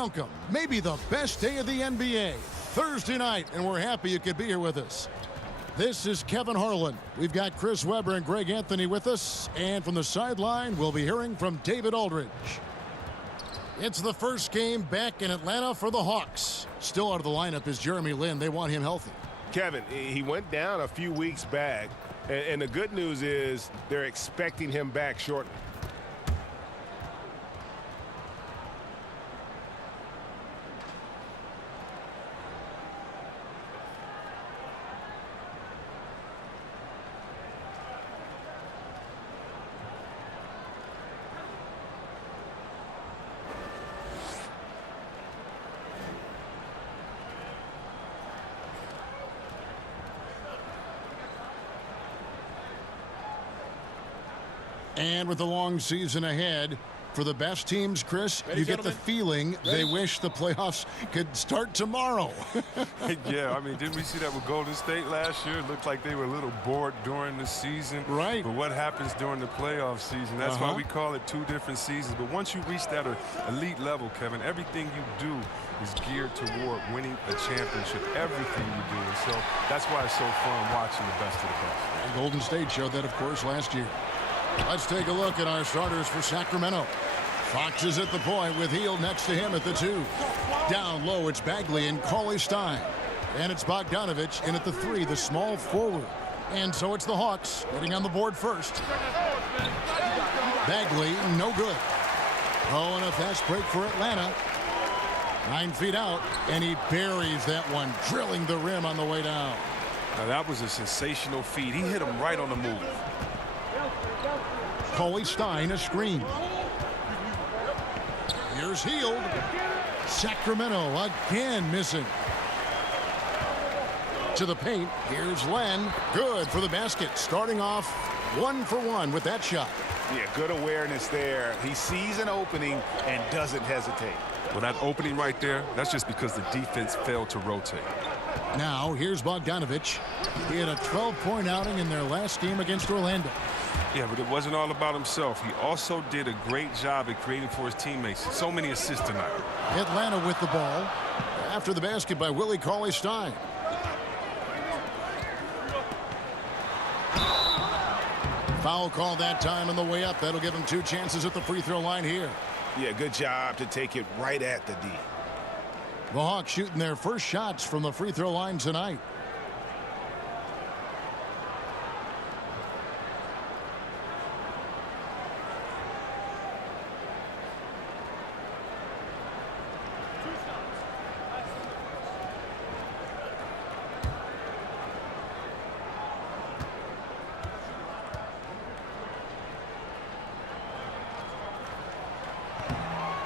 Welcome, maybe the best day of the NBA, Thursday night, and we're happy you could be here with us. This is Kevin Harlan. We've got Chris Webber and Greg Anthony with us, and from the sideline, we'll be hearing from David Aldridge. It's the first game back in Atlanta for the Hawks. Still out of the lineup is Jeremy Lin. They want him healthy. Kevin, he went down a few weeks back, and the good news is they're expecting him back shortly. And with the long season ahead, for the best teams, Chris, you get the feeling they wish the playoffs could start tomorrow. Yeah, I mean, didn't we see that with Golden State last year? It looked like they were a little bored during the season. Right. But what happens during the playoff season? That's why we call it two different seasons. But once you reach that elite level, Kevin, everything you do is geared toward winning a championship. Everything you do. And so that's why it's so fun watching the best of the best. And Golden State showed that, of course, last year. Let's take a look at our starters for Sacramento. Fox is at the point with Hield next to him at the 2. Down low, it's Bagley and Cauley-Stein. And it's Bogdanovich in at the 3, the small forward. And so it's the Hawks getting on the board first. Bagley, no good. Oh, and a fast break for Atlanta. 9 feet out, and he buries that one, drilling the rim on the way down. Now, that was a sensational feed. He hit him right on the move. Cauley-Stein, a screen. Here's Hield. Sacramento again missing. To the paint. Here's Len. Good for the basket. Starting off 1 for 1 with that shot. Yeah, good awareness there. He sees an opening and doesn't hesitate. Well, that opening right there, that's just because the defense failed to rotate. Now, here's Bogdanovich. He had a 12-point outing in their last game against Orlando. Yeah, but it wasn't all about himself. He also did a great job at creating for his teammates. So many assists tonight. Atlanta with the ball. After the basket by Willie Cauley-Stein. Foul call that time on the way up. That'll give him 2 chances at the free throw line here. Yeah, good job to take it right at the D. The Hawks shooting their first shots from the free throw line tonight.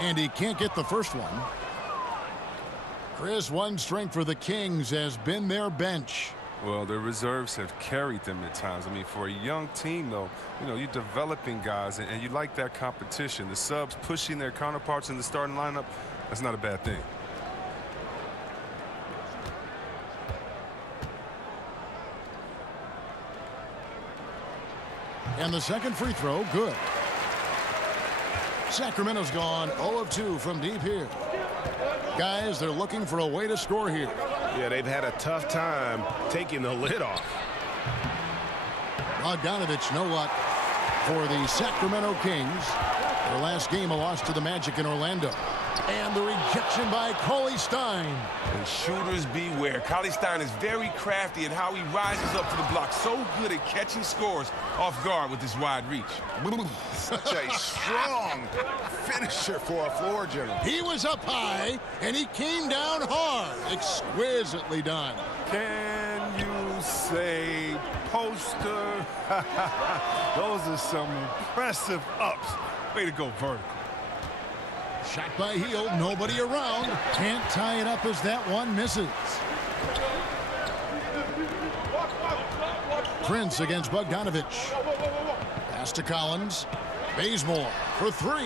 And he can't get the first one. Chris, one strength for the Kings has been their bench. Well, their reserves have carried them at times. I mean, for a young team, though, you know, you're developing guys, and you like that competition. The subs pushing their counterparts in the starting lineup, that's not a bad thing. And the second free throw, good. Sacramento's gone 0 of 2 from deep here. Guys, they're looking for a way to score here. Yeah, they've had a tough time taking the lid off. Bogdanovich, no luck for the Sacramento Kings. Their last game, a loss to the Magic in Orlando. And the rejection by Cauley-Stein. And shooters beware. Cauley-Stein is very crafty in how he rises up to the block. So good at catching scores off guard with his wide reach. Such a strong finisher for a floor general. He was up high, and he came down hard. Exquisitely done. Can you say poster? Those are some impressive ups. Way to go, vertical. Shot by Hield, nobody around. Can't tie it up as that one misses. Prince against Bogdanovich. Pass to Collins. Bazemore for 3.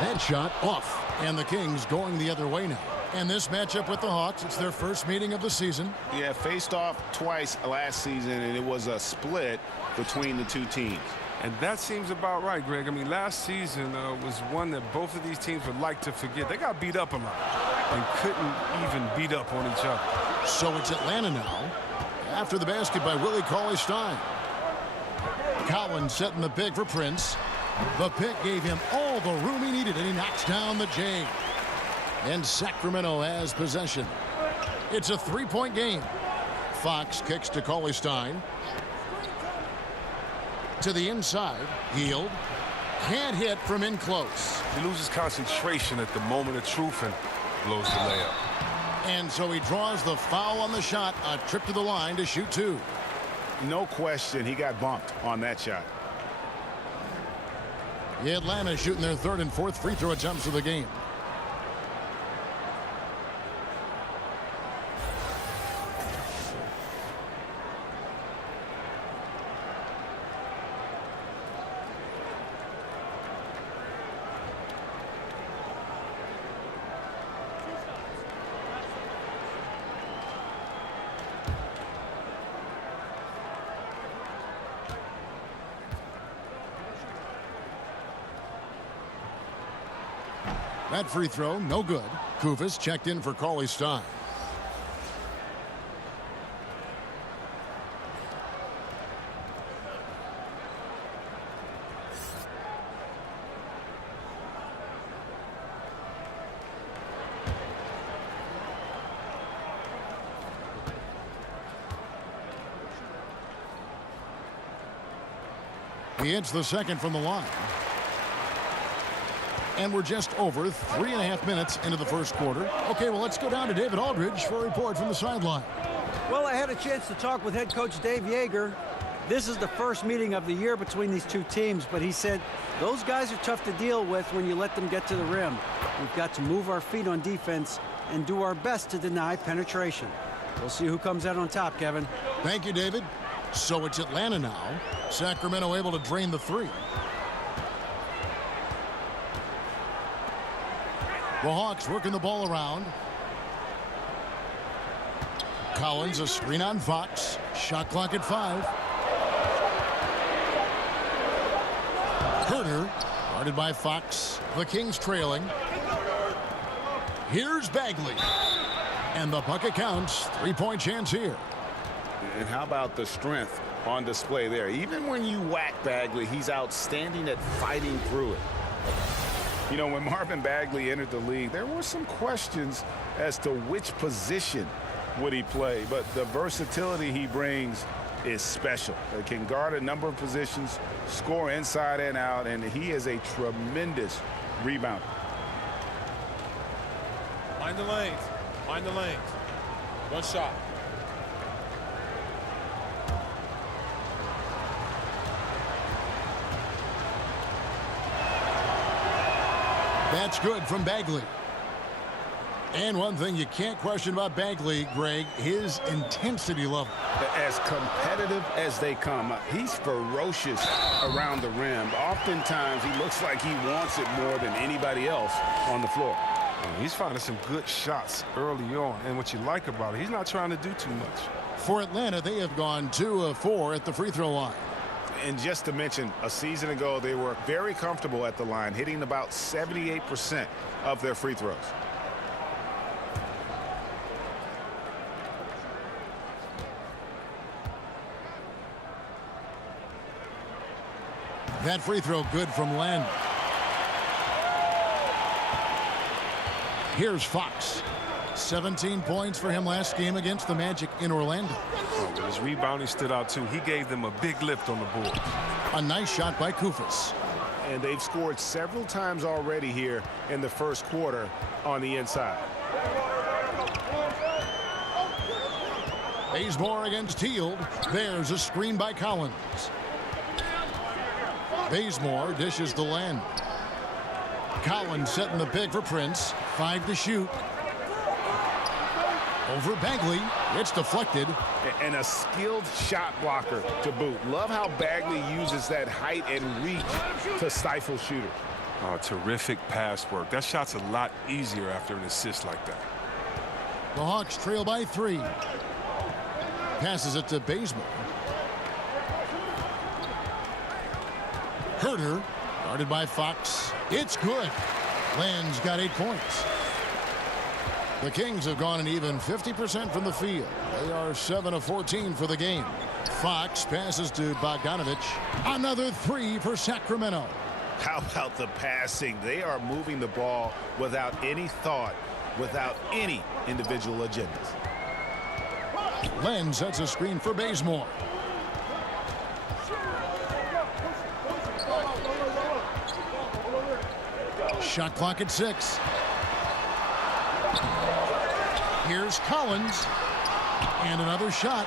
That shot off. And the Kings going the other way now. And this matchup with the Hawks, it's their first meeting of the season. Yeah, faced off twice last season, and it was a split between the two teams. And that seems about right, Greg. I mean, last season was one that both of these teams would like to forget. They got beat up a lot and couldn't even beat up on each other. So it's Atlanta now. After the basket by Willie Cauley-Stein. Collins setting the pick for Prince. The pick gave him all the room he needed, and he knocks down the J. And Sacramento has possession. It's a 3-point game. Fox kicks to Cauley-Stein. To the inside. Hield. Can't hit from in close. He loses concentration at the moment of truth and blows the layup. And so he draws the foul on the shot. A trip to the line to shoot 2. No question he got bumped on that shot. Atlanta shooting their 3rd and 4th free throw attempts of the game. That free throw, no good. Kufis checked in for Cauley-Stein. He hits the second from the line. And we're just over 3.5 minutes into the first quarter. Okay, well, let's go down to David Aldridge for a report from the sideline. Well, I had a chance to talk with head coach Dave Yeager. This is the first meeting of the year between these two teams, but he said those guys are tough to deal with when you let them get to the rim. We've got to move our feet on defense and do our best to deny penetration. We'll see who comes out on top, Kevin. Thank you, David. So it's Atlanta now. Sacramento able to drain the 3. The Hawks working the ball around. Collins, a screen on Fox. Shot clock at 5. Herter, guarded by Fox. The Kings trailing. Here's Bagley. And the bucket counts. 3-point chance here. And how about the strength on display there? Even when you whack Bagley, he's outstanding at fighting through it. You know, when Marvin Bagley entered the league, there were some questions as to which position would he play, but the versatility he brings is special. He can guard a number of positions, score inside and out, and he is a tremendous rebounder. Mind the lanes. Mind the lanes. One shot. That's good from Bagley. And one thing you can't question about Bagley, Greg, his intensity level. As competitive as they come. He's ferocious around the rim. Oftentimes, he looks like he wants it more than anybody else on the floor. He's finding some good shots early on. And what you like about it, he's not trying to do too much. For Atlanta, they have gone 2 of 4 at the free throw line. And just to mention, a season ago, they were very comfortable at the line, hitting about 78% of their free throws. That free throw good from Len. Here's Fox. 17 points for him last game against the Magic in Orlando. His rebounding stood out too. He gave them a big lift on the board. A nice shot by Kufis. And they've scored several times already here in the first quarter on the inside. Bazemore against Hield. There's a screen by Collins. Bazemore dishes the Len. Collins setting the pick for Prince. 5 to shoot. Over Bagley. It's deflected. And a skilled shot blocker to boot. Love how Bagley uses that height and reach to stifle shooters. Oh, terrific pass work. That shot's a lot easier after an assist like that. The Hawks trail by 3. Passes it to Bazemore. Herter, guarded by Fox. It's good. Len's got 8 points. The Kings have gone an even 50% from the field. They are 7 of 14 for the game. Fox passes to Bogdanovich. Another 3 for Sacramento. How about the passing? They are moving the ball without any thought, without any individual agendas. Len sets a screen for Bazemore. Shot clock at 6. Here's Collins. And another shot.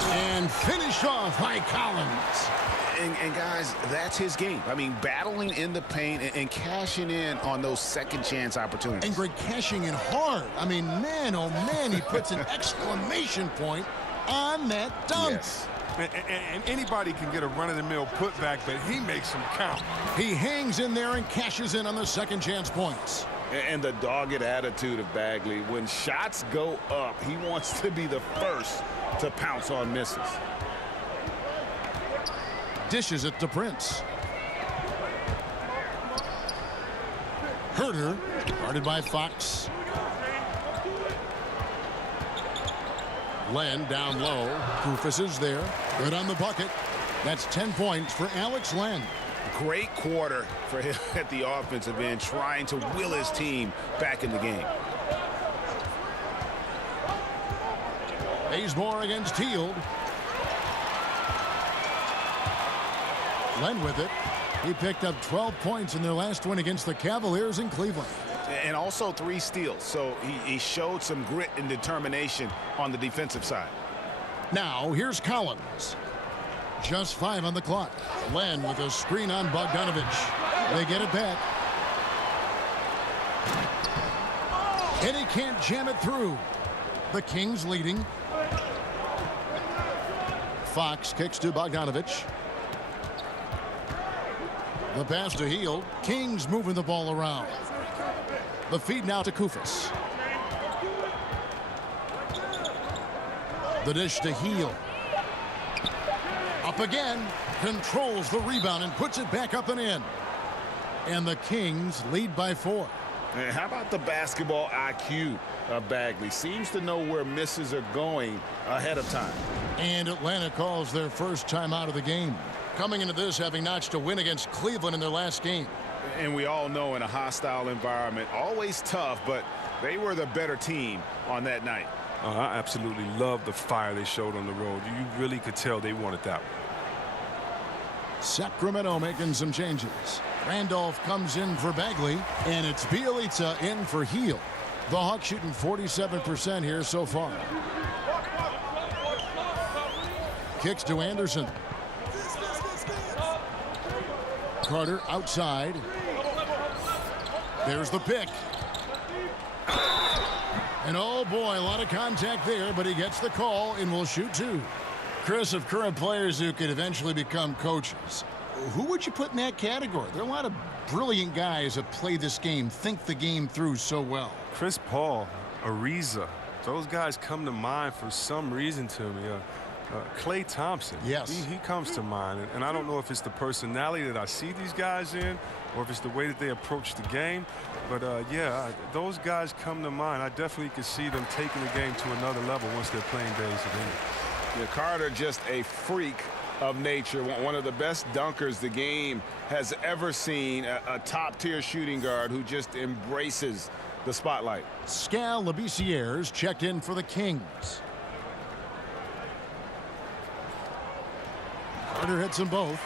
And finished off by Collins. And guys, that's his game. I mean, battling in the paint and cashing in on those second chance opportunities. And Greg cashing in hard. I mean, man, oh man, he puts an exclamation point on that dunk. Yes. And anybody can get a run-of-the-mill putback, but he makes them count. He hangs in there and cashes in on the second chance points. And the dogged attitude of Bagley. When shots go up, he wants to be the first to pounce on misses. Dishes it to Prince. Herter, guarded by Fox. Len down low. Kufis is there. Good on the bucket. That's 10 points for Alex Len. Great quarter for him at the offensive end, trying to will his team back in the game. Bazemore against Hield. Len with it. He picked up 12 points in their last win against the Cavaliers in Cleveland. And also 3 steals, so he showed some grit and determination on the defensive side. Now, here's Collins. Just 5 on the clock. Len with a screen on Bogdanovich. They get it back. And he can't jam it through. The Kings leading. Fox kicks to Bogdanovich. The pass to Hield. Kings moving the ball around. The feed now to Kufis. The dish to Hield. Up again. Controls the rebound and puts it back up and in. And the Kings lead by 4. And how about the basketball IQ of Bagley? Seems to know where misses are going ahead of time. And Atlanta calls their first time out of the game. Coming into this having notched a win against Cleveland in their last game. And we all know in a hostile environment, always tough, but they were the better team on that night. I absolutely love the fire they showed on the road. You really could tell they wanted that one. Sacramento making some changes. Randolph comes in for Bagley, and it's Bielitsa in for Hield. The Hawks shooting 47% here so far. Kicks to Anderson. Carter outside. There's the pick. And oh boy, a lot of contact there, but he gets the call and will shoot 2. Chris, of current players who could eventually become coaches, who would you put in that category? There are a lot of brilliant guys that play this game, think the game through so well. Chris Paul, Ariza, those guys come to mind for some reason to me. Klay Thompson. Yes. He comes to mind. And I don't know if it's the personality that I see these guys in or if it's the way that they approach the game. But, yeah, those guys come to mind. I definitely could see them taking the game to another level once their playing days have ended. Yeah, Carter, just a freak of nature. One of the best dunkers the game has ever seen. A top-tier shooting guard who just embraces the spotlight. Skal Labissière's checked in for the Kings. Carter hits them both.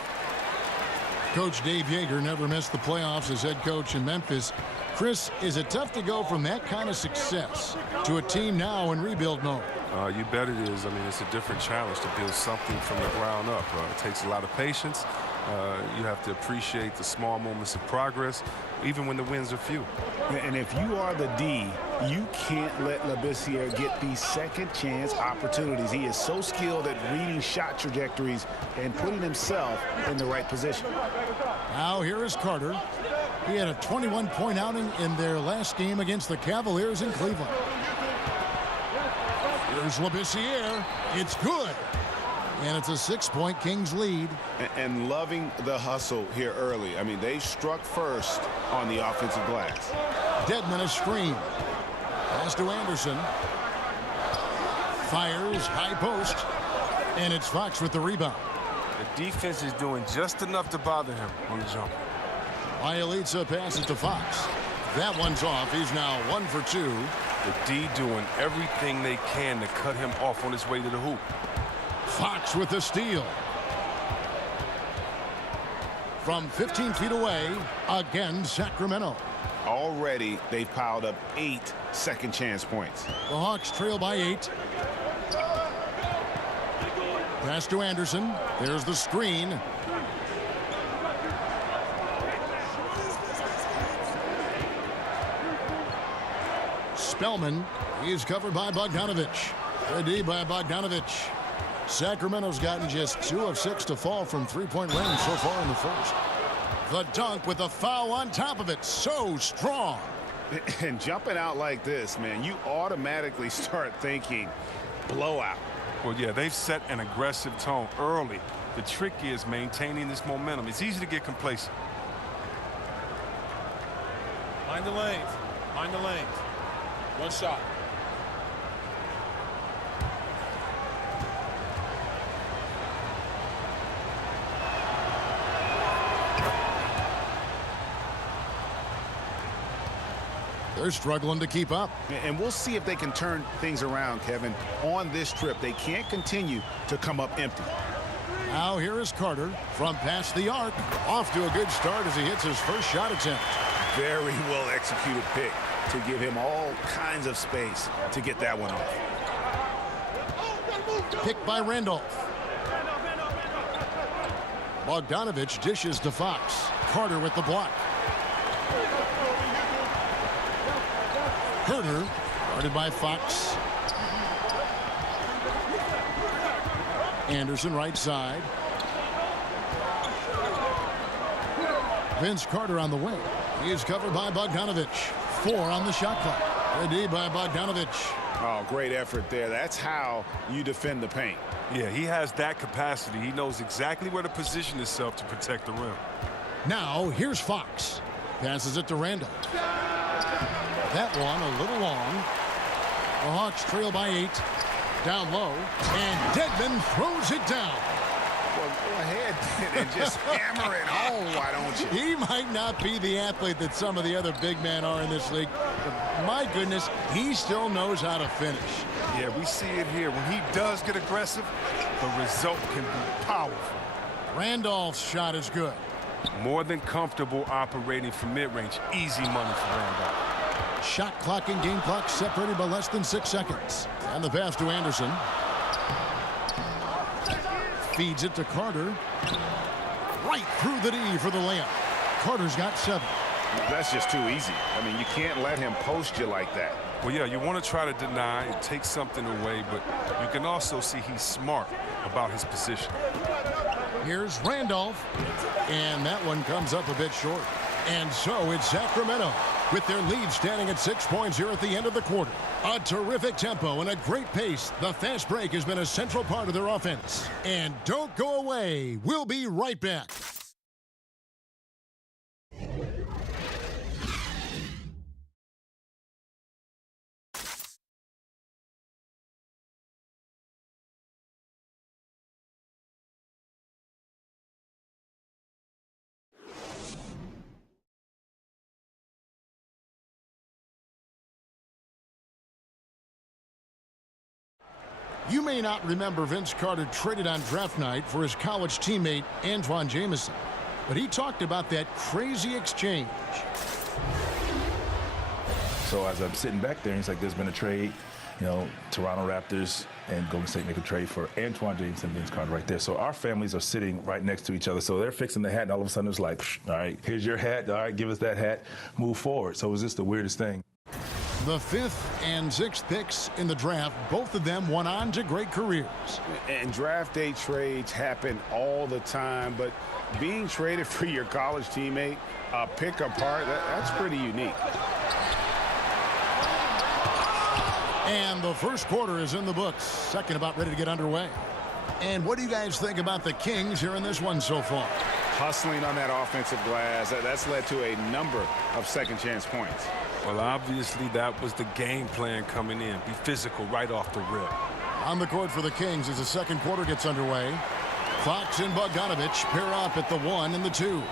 Coach Dave Yeager never missed the playoffs as head coach in Memphis. Chris, is it tough to go from that kind of success to a team now in rebuild mode? You bet it is. I mean, it's a different challenge to build something from the ground up. It takes a lot of patience. You have to appreciate the small moments of progress, even when the wins are few. And if you are the D, you can't let Labissière get these second chance opportunities. He is so skilled at reading shot trajectories and putting himself in the right position. Now here is Carter. He had a 21-point outing in their last game against the Cavaliers in Cleveland. Here's Labissière. It's good. And it's a 6-point Kings lead. And loving the hustle here early. I mean, they struck first on the offensive glass. Dedmon a screen. Pass to Anderson. Fires, high post. And it's Fox with the rebound. The defense is doing just enough to bother him on the jump. Ielitsa passes to Fox. That one's off. He's now 1 for 2. The D doing everything they can to cut him off on his way to the hoop. Fox with the steal. From 15 feet away, again, Sacramento. Already, they've piled up 8 second chance points. The Hawks trail by 8. Pass to Anderson. There's the screen. Spellman. He's covered by Bogdanovich. Ready by Bogdanovich. Sacramento's gotten just 2 of 6 to fall from three-point range so far in the first. The dunk with the foul on top of it. So strong. And jumping out like this, man, you automatically start thinking blowout. Well, yeah, they've set an aggressive tone early. The trick is maintaining this momentum. It's easy to get complacent. Mind the lanes. Mind the lanes. One shot. They're struggling to keep up. And we'll see if they can turn things around, Kevin. On this trip, they can't continue to come up empty. Now here is Carter from past the arc. Off to a good start as he hits his first shot attempt. Very well executed pick to give him all kinds of space to get that one off. Picked by Randolph. Bogdanovich dishes to Fox. Carter with the block. Herter, guarded by Fox. Anderson right side. Vince Carter on the wing. He is covered by Bogdanovich. 4 on the shot clock. Ready by Bogdanovich. Oh, great effort there. That's how you defend the paint. Yeah, he has that capacity. He knows exactly where to position himself to protect the rim. Now, here's Fox. Passes it to Randolph. That one a little long. The Hawks trail by 8. Down low. And Dedmon throws it down. Well, go ahead and just hammer it home, why don't you? He might not be the athlete that some of the other big men are in this league, but my goodness, he still knows how to finish. Yeah, we see it here. When he does get aggressive, the result can be powerful. Randolph's shot is good. More than comfortable operating from mid-range. Easy money for Randolph. Shot clock and game clock separated by less than 6 seconds. And the pass to Anderson. Feeds it to Carter. Right through the D for the layup. Carter's got 7. That's just too easy. I mean, you can't let him post you like that. Well, yeah, you want to try to deny and take something away, but you can also see he's smart about his position. Here's Randolph. And that one comes up a bit short. And so it's Sacramento with their lead standing at 6 points here at the end of the quarter. A terrific tempo and a great pace. The fast break has been a central part of their offense. And don't go away. We'll be right back. You may not remember Vince Carter traded on draft night for his college teammate Antoine Jamison, but he talked about that crazy exchange. So as I'm sitting back there, he's like, there's been a trade, you know, Toronto Raptors and Golden State make a trade for Antoine Jamison and Vince Carter right there. So our families are sitting right next to each other. So they're fixing the hat, and all of a sudden it's like, all right, here's your hat. All right, give us that hat. Move forward. So it was just the weirdest thing. The 5th and 6th picks in the draft, both of them went on to great careers. And draft day trades happen all the time, but being traded for your college teammate, pick apart, that's pretty unique. And the first quarter is in the books. Second about ready to get underway. And what do you guys think about the Kings here in this one so far? Hustling on that offensive glass. That's led to a number of second-chance points. Well, obviously, that was the game plan coming in. Be physical right off the rip. On the court for the Kings as the second quarter gets underway. Fox and Bogdanovich pair up at the 1 and the 2.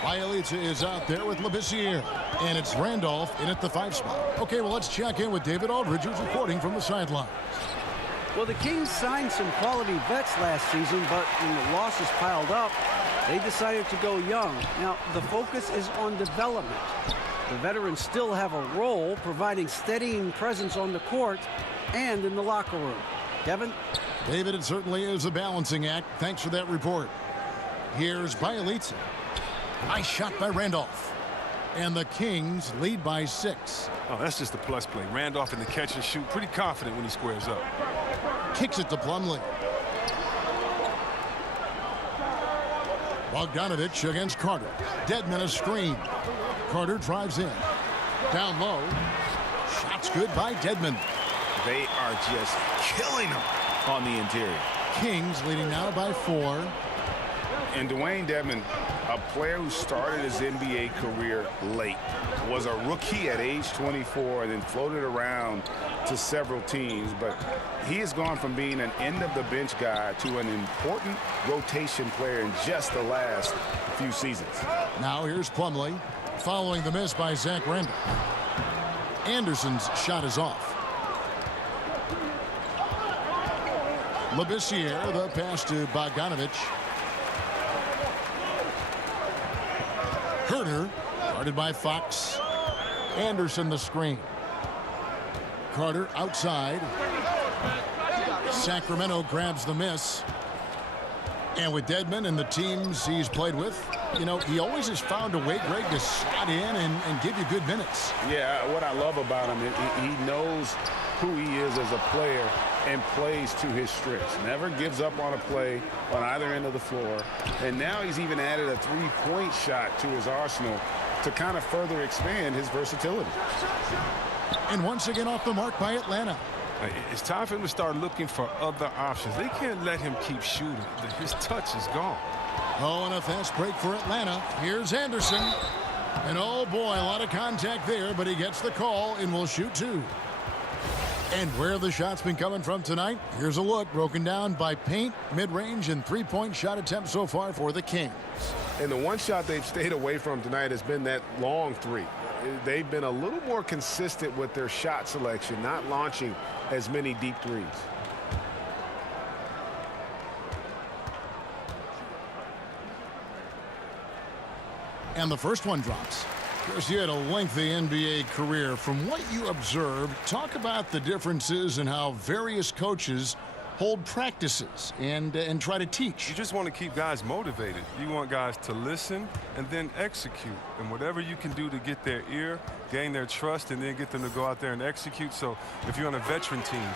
Bialica is out there with Labissiere. And it's Randolph in at the 5 spot. Okay, well, let's check in with David Aldridge, who's reporting from the sideline. Well, the Kings signed some quality vets last season, but when the losses piled up, they decided to go young. Now, the focus is on development. The veterans still have a role providing steadying presence on the court and in the locker room. Kevin? David, it certainly is a balancing act. Thanks for that report. Here's Bialica. Nice shot by Randolph. And the Kings lead by 6. Oh, that's just a plus play. Randolph in the catch and shoot. Pretty confident when he squares up. Kicks it to Plumlee. Bogdanovich against Carter. Dedmon a screen. Carter drives in. Down low. Shots good by Dedmon. They are just killing them on the interior. Kings leading now by 4. And Dwayne Dedmon, a player who started his NBA career late, was a rookie at age 24 and then floated around to several teams. But he has gone from being an end-of-the-bench guy to an important rotation player in just the last few seasons. Now here's Plumlee following the miss by Zach Randolph. Anderson's shot is off. Labissiere, the pass to Bogdanovich. Herter, guarded by Fox. Anderson the screen. Carter outside. Sacramento grabs the miss. And with Dedmon and the teams he's played with, you know, he always has found a way, Greg, to slot in and give you good minutes. Yeah, what I love about him, he knows who he is as a player and plays to his strengths. Never gives up on a play on either end of the floor. And now he's even added a three-point shot to his arsenal to kind of further expand his versatility. And once again off the mark by Atlanta. It's time for him to start looking for other options. They can't let him keep shooting. His touch is gone. Oh, and a fast break for Atlanta. Here's Anderson. And oh boy, a lot of contact there, but he gets the call and will shoot 2. And where have the shots been coming from tonight? Here's a look broken down by paint, mid-range, and three-point shot attempts so far for the Kings. And the one shot they've stayed away from tonight has been that long 3. They've been a little more consistent with their shot selection, not launching as many deep threes. And the first one drops. Chris, you had a lengthy NBA career. From what you observed, talk about the differences in how various coaches hold practices and try to teach. You just want to keep guys motivated. You want guys to listen and then execute. And whatever you can do to get their ear, gain their trust, and then get them to go out there and execute. So if you're on a veteran team,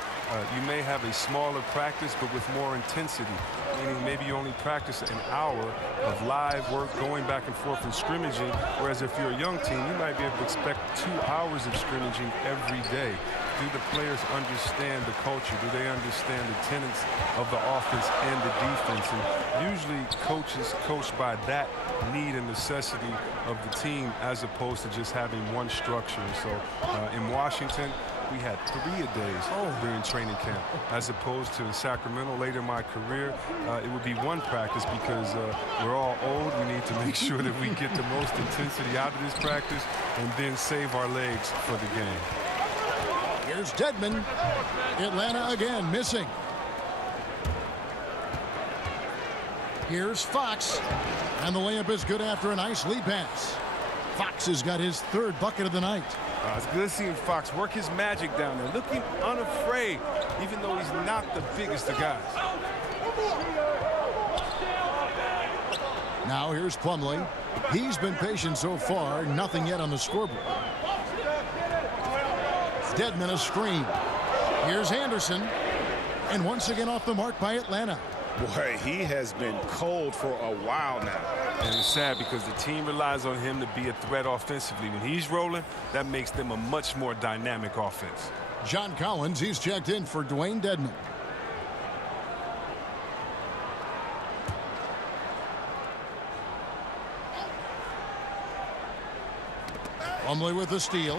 you may have a smaller practice but with more intensity. Meaning maybe you only practice an hour of live work going back and forth and scrimmaging, whereas if you're a young team, you might be able to expect 2 hours of scrimmaging every day. Do the players understand the culture? Do they understand the tenets of the offense and the defense? And usually coaches coach by that need and necessity of the team as opposed to just having one structure. So in Washington, we had 3-a-days during training camp, as opposed to in Sacramento later in my career, it would be one practice because we're all old. We need to make sure that we get the most intensity out of this practice and then save our legs for the game. Here's Dedmon. Atlanta again missing. Here's Fox. And the layup is good after a nice lead pass. Fox has got his 3rd bucket of the night. It's good seeing Fox work his magic down there, looking unafraid, even though he's not the biggest of guys. Now here's Plumlee. He's been patient so far, nothing yet on the scoreboard. Dedmon a screen. Here's Anderson. And once again off the mark by Atlanta. Boy, he has been cold for a while now. And it's sad because the team relies on him to be a threat offensively. When he's rolling, that makes them a much more dynamic offense. John Collins, he's checked in for Dwayne Dedmon. Plumlee with the steal.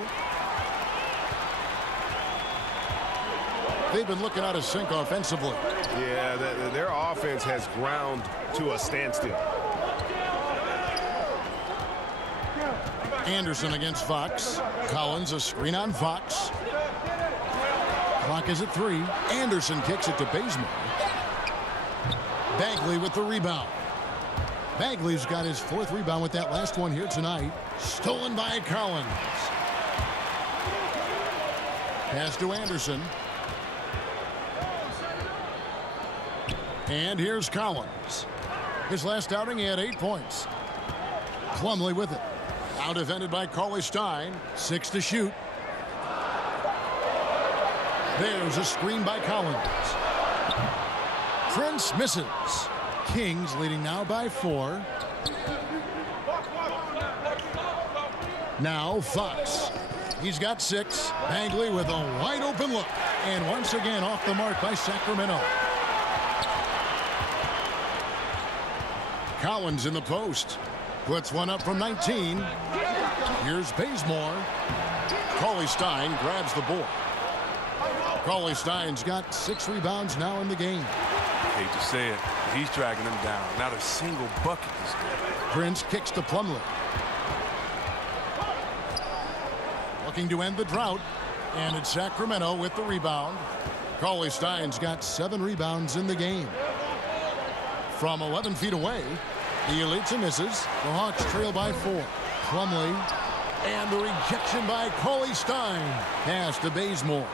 They've been looking out of sync offensively. Yeah, their offense has ground to a standstill. Anderson against Fox. Collins, a screen on Fox. Clock is at 3. Anderson kicks it to Bazemore. Bagley with the rebound. Bagley's got his 4th rebound with that last one here tonight. Stolen by Collins. Pass to Anderson. And here's Collins. His last outing, he had 8 points. Plumlee with it. Out defended by Cauley-Stein. 6 to shoot. There's a screen by Collins. Prince misses. Kings leading now by 4. Now Fox. He's got 6. Bagley with a wide open look. And once again off the mark by Sacramento. Collins in the post. Puts one up from 19. Here's Bazemore. Cauley-Stein grabs the board. Cauley-Stein's got 6 rebounds now in the game. Hate to say it, he's dragging them down. Not a single bucket this game. Prince kicks to Plumlee. Looking to end the drought. And it's Sacramento with the rebound. Cauley-Stein's got 7 rebounds in the game. From 11 feet away, the Elitsa misses. The Hawks trail by 4. Plumlee. And the rejection by Cauley-Stein. Pass to Bazemore.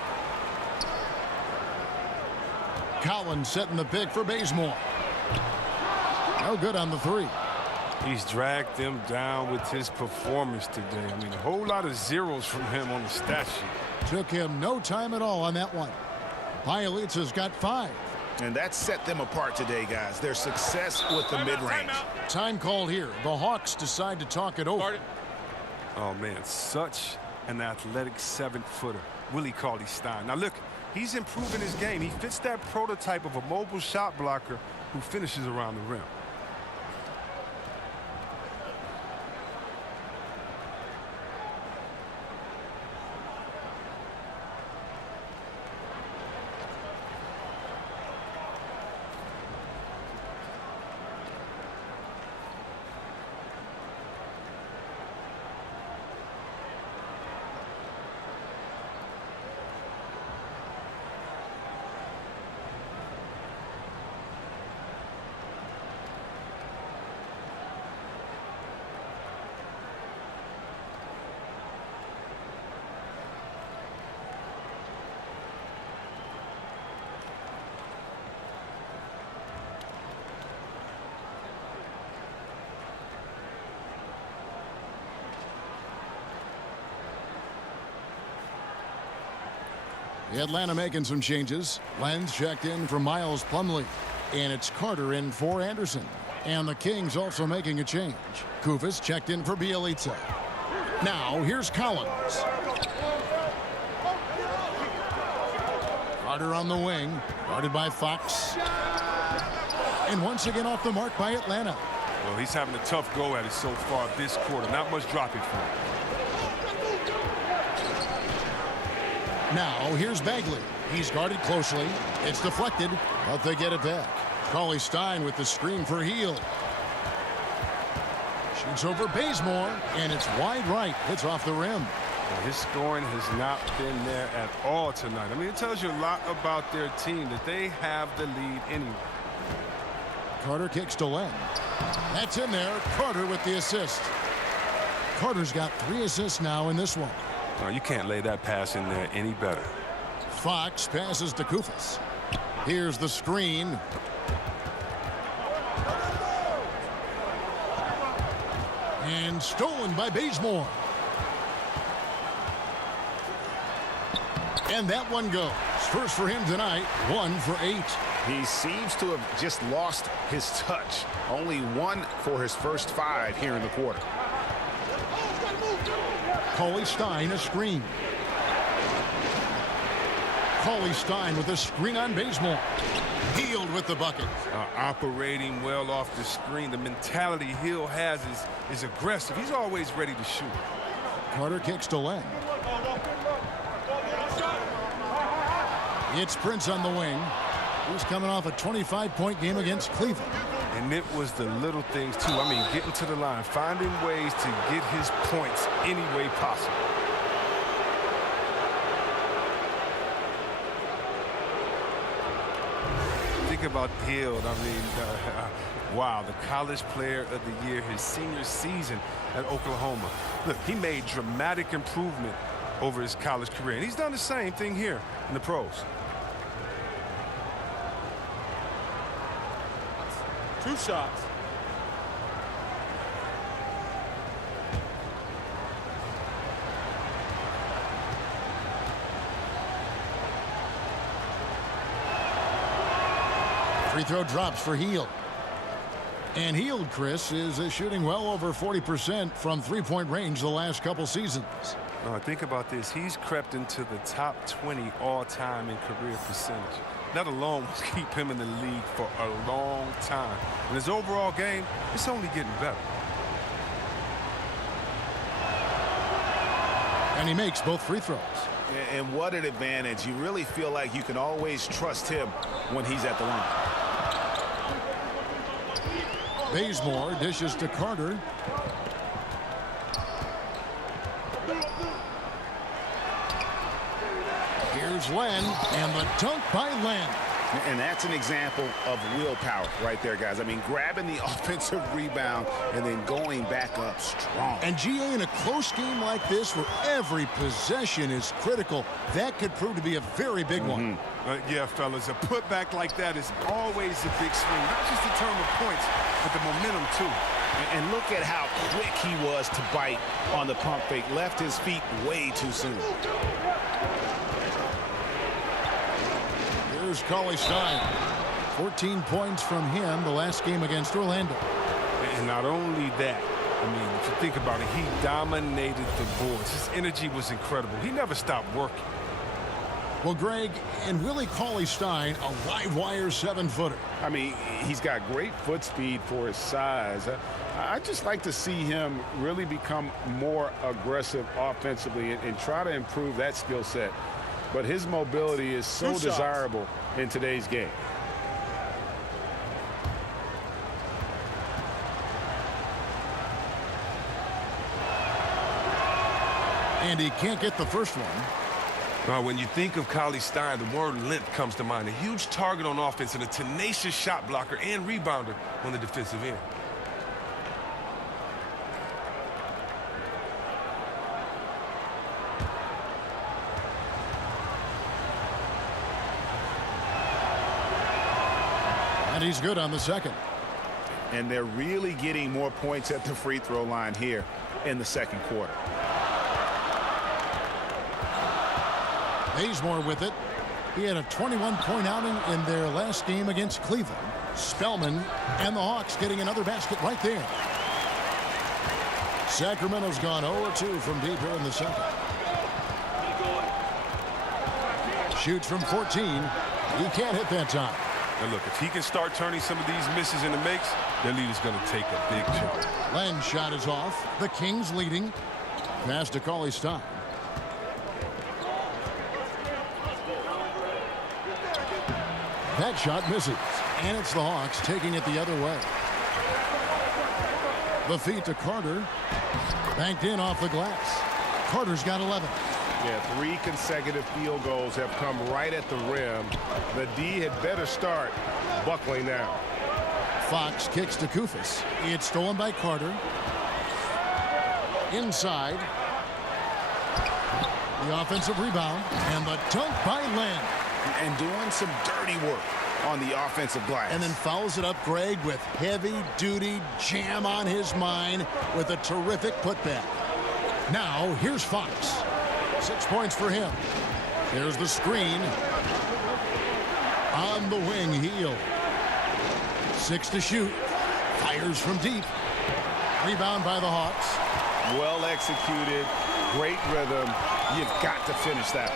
Collins setting the pick for Bazemore. No good on the 3. He's dragged them down with his performance today. I mean, a whole lot of zeros from him on the stat sheet. Took him no time at all on that one. Elitsa's got 5. And that set them apart today, guys. Their success with the mid-range. Time called here. The Hawks decide to talk it over. Oh, man, such an athletic 7-footer, Willie Cauley-Stein. Now, look, he's improving his game. He fits that prototype of a mobile shot blocker who finishes around the rim. Atlanta making some changes. Lenz checked in for Miles Plumlee. And it's Carter in for Anderson. And the Kings also making a change. Kufis checked in for Bielitsa. Now here's Collins. Carter on the wing. Guarded by Fox. And once again off the mark by Atlanta. Well, he's having a tough go at it so far this quarter. Not much dropping for him. Now, here's Bagley. He's guarded closely. It's deflected, but they get it back. Cauley-Stein with the screen for Heel. Shoots over Bazemore, and it's wide right. It's off the rim. Well, his scoring has not been there at all tonight. I mean, it tells you a lot about their team that they have the lead anyway. Carter kicks to Len. That's in there. Carter with the assist. Carter's got 3 assists now in this one. No, you can't lay that pass in there any better. Fox passes to Kufis. Here's the screen. And stolen by Bazemore. And that one goes. First for him tonight, 1 for 8. He seems to have just lost his touch. Only 1 for his first 5 here in the quarter. Cauley-Stein a screen. Cauley-Stein with a screen on Bazemore. Healed with the bucket. Operating well off the screen. The mentality Hill has is aggressive. He's always ready to shoot. Carter kicks to Len. It's Prince on the wing. He's coming off a 25-point game against Cleveland. And it was the little things, too. I mean, getting to the line, finding ways to get his points any way possible. Think about Hill. I mean, wow, the college player of the year, his senior season at Oklahoma. Look, he made dramatic improvement over his college career. And he's done the same thing here in the pros. 2 shots. Free throw drops for Hield. And Hield, Chris, is shooting well over 40% from three-point range the last couple seasons. Think about this. He's crept into the top 20 all-time in career percentage. That alone will keep him in the league for a long time. And his overall game, it's only getting better. And he makes both free throws. And what an advantage. You really feel like you can always trust him when he's at the line. Bazemore dishes to Carter. Here's Len, and the dunk by Len. And that's an example of willpower right there, guys. I mean, grabbing the offensive rebound and then going back up strong. And GA, in a close game like this where every possession is critical, that could prove to be a very big one. Yeah, fellas, a putback like that is always a big swing. Not just in terms of points, but the momentum, too. And look at how quick he was to bite on the pump fake. Left his feet way too soon. Here's Cauley-Stein. 14 points from him the last game against Orlando. And not only that, I mean, if you think about it, he dominated the boards. His energy was incredible. He never stopped working. Well, Greg, and Willie Cauley-Stein, a live wire 7-footer. I mean, he's got great foot speed for his size. I just like to see him really become more aggressive offensively and try to improve that skill set. But his mobility is so desirable in today's game. And he can't get the first one. Well, when you think of Cauley-Stein, the word length comes to mind. A huge target on offense and a tenacious shot blocker and rebounder on the defensive end. And he's good on the second. And they're really getting more points at the free throw line here in the second quarter. Bazemore with it. He had a 21-point outing in their last game against Cleveland. Spellman and the Hawks getting another basket right there. Sacramento's gone 0-2 from deep here in the second. Shoots from 14. He can't hit that time. Now look, if he can start turning some of these misses into makes, their lead is going to take a big chunk. Len's shot is off. The Kings leading. Pass to Cauley-Stein. That shot misses. And it's the Hawks taking it the other way. The feed to Carter. Banked in off the glass. Carter's got 11. Yeah, 3 consecutive field goals have come right at the rim. The D had better start buckling now. Fox kicks to Kufis. It's stolen by Carter. Inside. The offensive rebound. And the dunk by Len. And doing some dirty work on the offensive glass. And then fouls it up, Greg, with heavy-duty jam on his mind with a terrific putback. Now, here's Fox. 6 points for him. There's the screen. On the wing, Hield. 6 to shoot. Fires from deep. Rebound by the Hawks. Well executed. Great rhythm. You've got to finish that.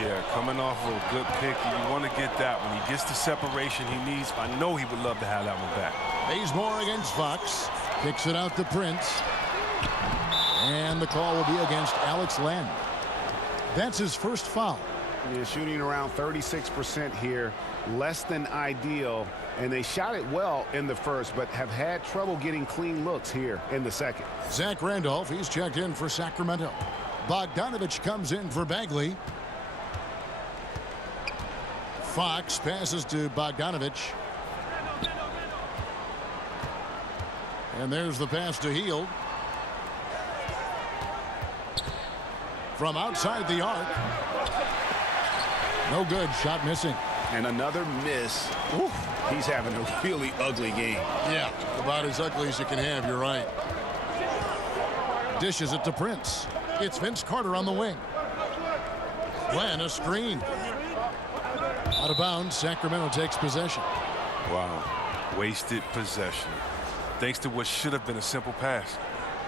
Yeah, coming off of a good pick, you want to get that when he gets the separation he needs. I know he would love to have that one back. Bazemore against Fox. Kicks it out to Prince. And the call will be against Alex Len. That's his first foul. Yeah, shooting around 36% here, less than ideal. And they shot it well in the first, but have had trouble getting clean looks here in the second. Zach Randolph, he's checked in for Sacramento. Bogdanovich comes in for Bagley. Fox passes to Bogdanovich. And there's the pass to Hield. From outside the arc. No good. Shot missing. And another miss. Oof, he's having a really ugly game. Yeah, about as ugly as you can have. You're right. Dishes it to Prince. It's Vince Carter on the wing. Glenn, a screen. Out of bounds. Sacramento takes possession. Wow. Wasted possession. Thanks to what should have been a simple pass.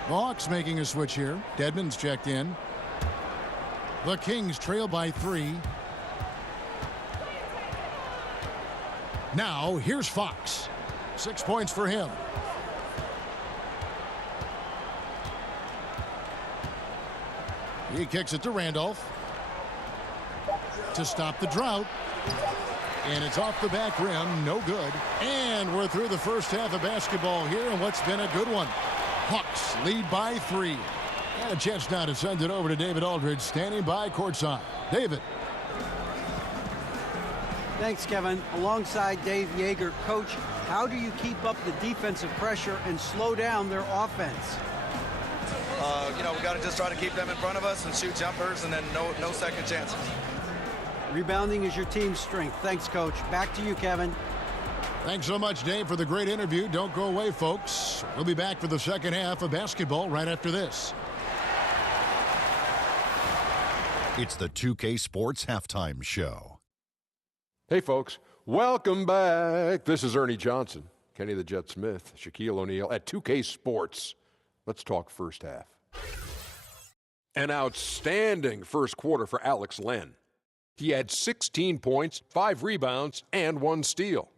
The Hawks making a switch here. Dedmon's checked in. The Kings trail by 3. Now, here's Fox. 6 points for him. He kicks it to Randolph. To stop the drought. And it's off the back rim. No good. And we're through the first half of basketball here, and what's been a good one. Hawks lead by 3. And a chance now to send it over to David Aldridge, standing by courtside. David. Thanks, Kevin. Alongside Dave Yeager, Coach, how do you keep up the defensive pressure and slow down their offense? We got to just try to keep them in front of us and shoot jumpers, and then no second chances. Rebounding is your team's strength. Thanks, Coach. Back to you, Kevin. Thanks so much, Dave, for the great interview. Don't go away, folks. We'll be back for the second half of basketball right after this. It's the 2K Sports Halftime Show. Hey, folks. Welcome back. This is Ernie Johnson, Kenny the Jet Smith, Shaquille O'Neal at 2K Sports. Let's talk first half. An outstanding first quarter for Alex Len. He had 16 points, 5 rebounds, and 1 steal.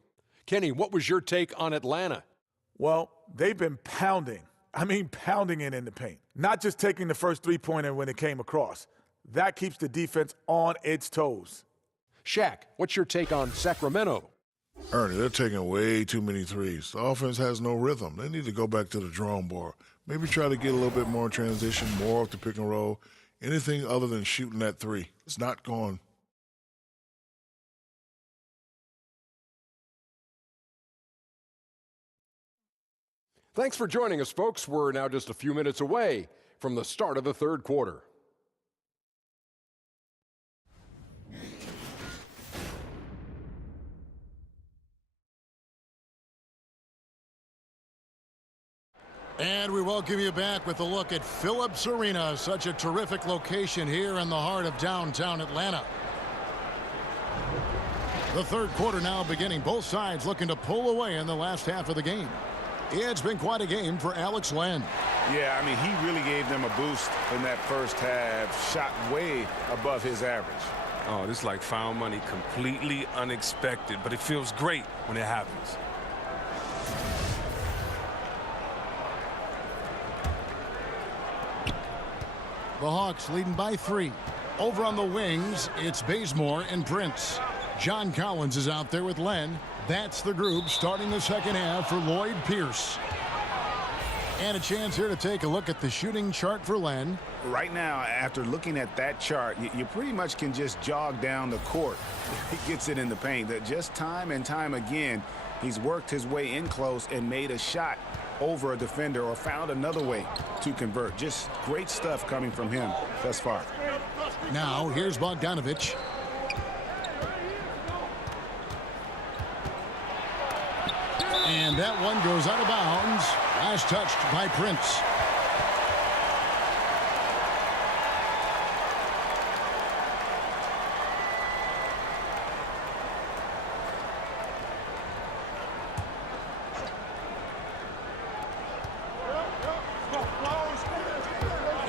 Kenny, what was your take on Atlanta? Well, they've been pounding it in the paint. Not just taking the first three-pointer when it came across. That keeps the defense on its toes. Shaq, what's your take on Sacramento? Ernie, they're taking way too many threes. The offense has no rhythm. They need to go back to the drawing board. Maybe try to get a little bit more transition, more off the pick and roll. Anything other than shooting that three. It's not going. Thanks for joining us, folks. We're now just a few minutes away from the start of the third quarter. And we welcome you back with a look at Phillips Arena, such a terrific location here in the heart of downtown Atlanta. The third quarter now beginning. Both sides looking to pull away in the last half of the game. It's been quite a game for Alex Len. Yeah, he really gave them a boost in that first half. Shot way above his average. Oh, this is like found money, completely unexpected, but it feels great when it happens. The Hawks leading by 3. Over on the wings, it's Bazemore and Prince. John Collins is out there with Len. That's the group starting the second half for Lloyd Pierce. And a chance here to take a look at the shooting chart for Len. Right now, after looking at that chart, you pretty much can just jog down the court. He gets it in the paint. Just time and time again, he's worked his way in close and made a shot over a defender or found another way to convert. Just great stuff coming from him thus far. Now, here's Bogdanovich. And that one goes out of bounds. Last touched by Prince.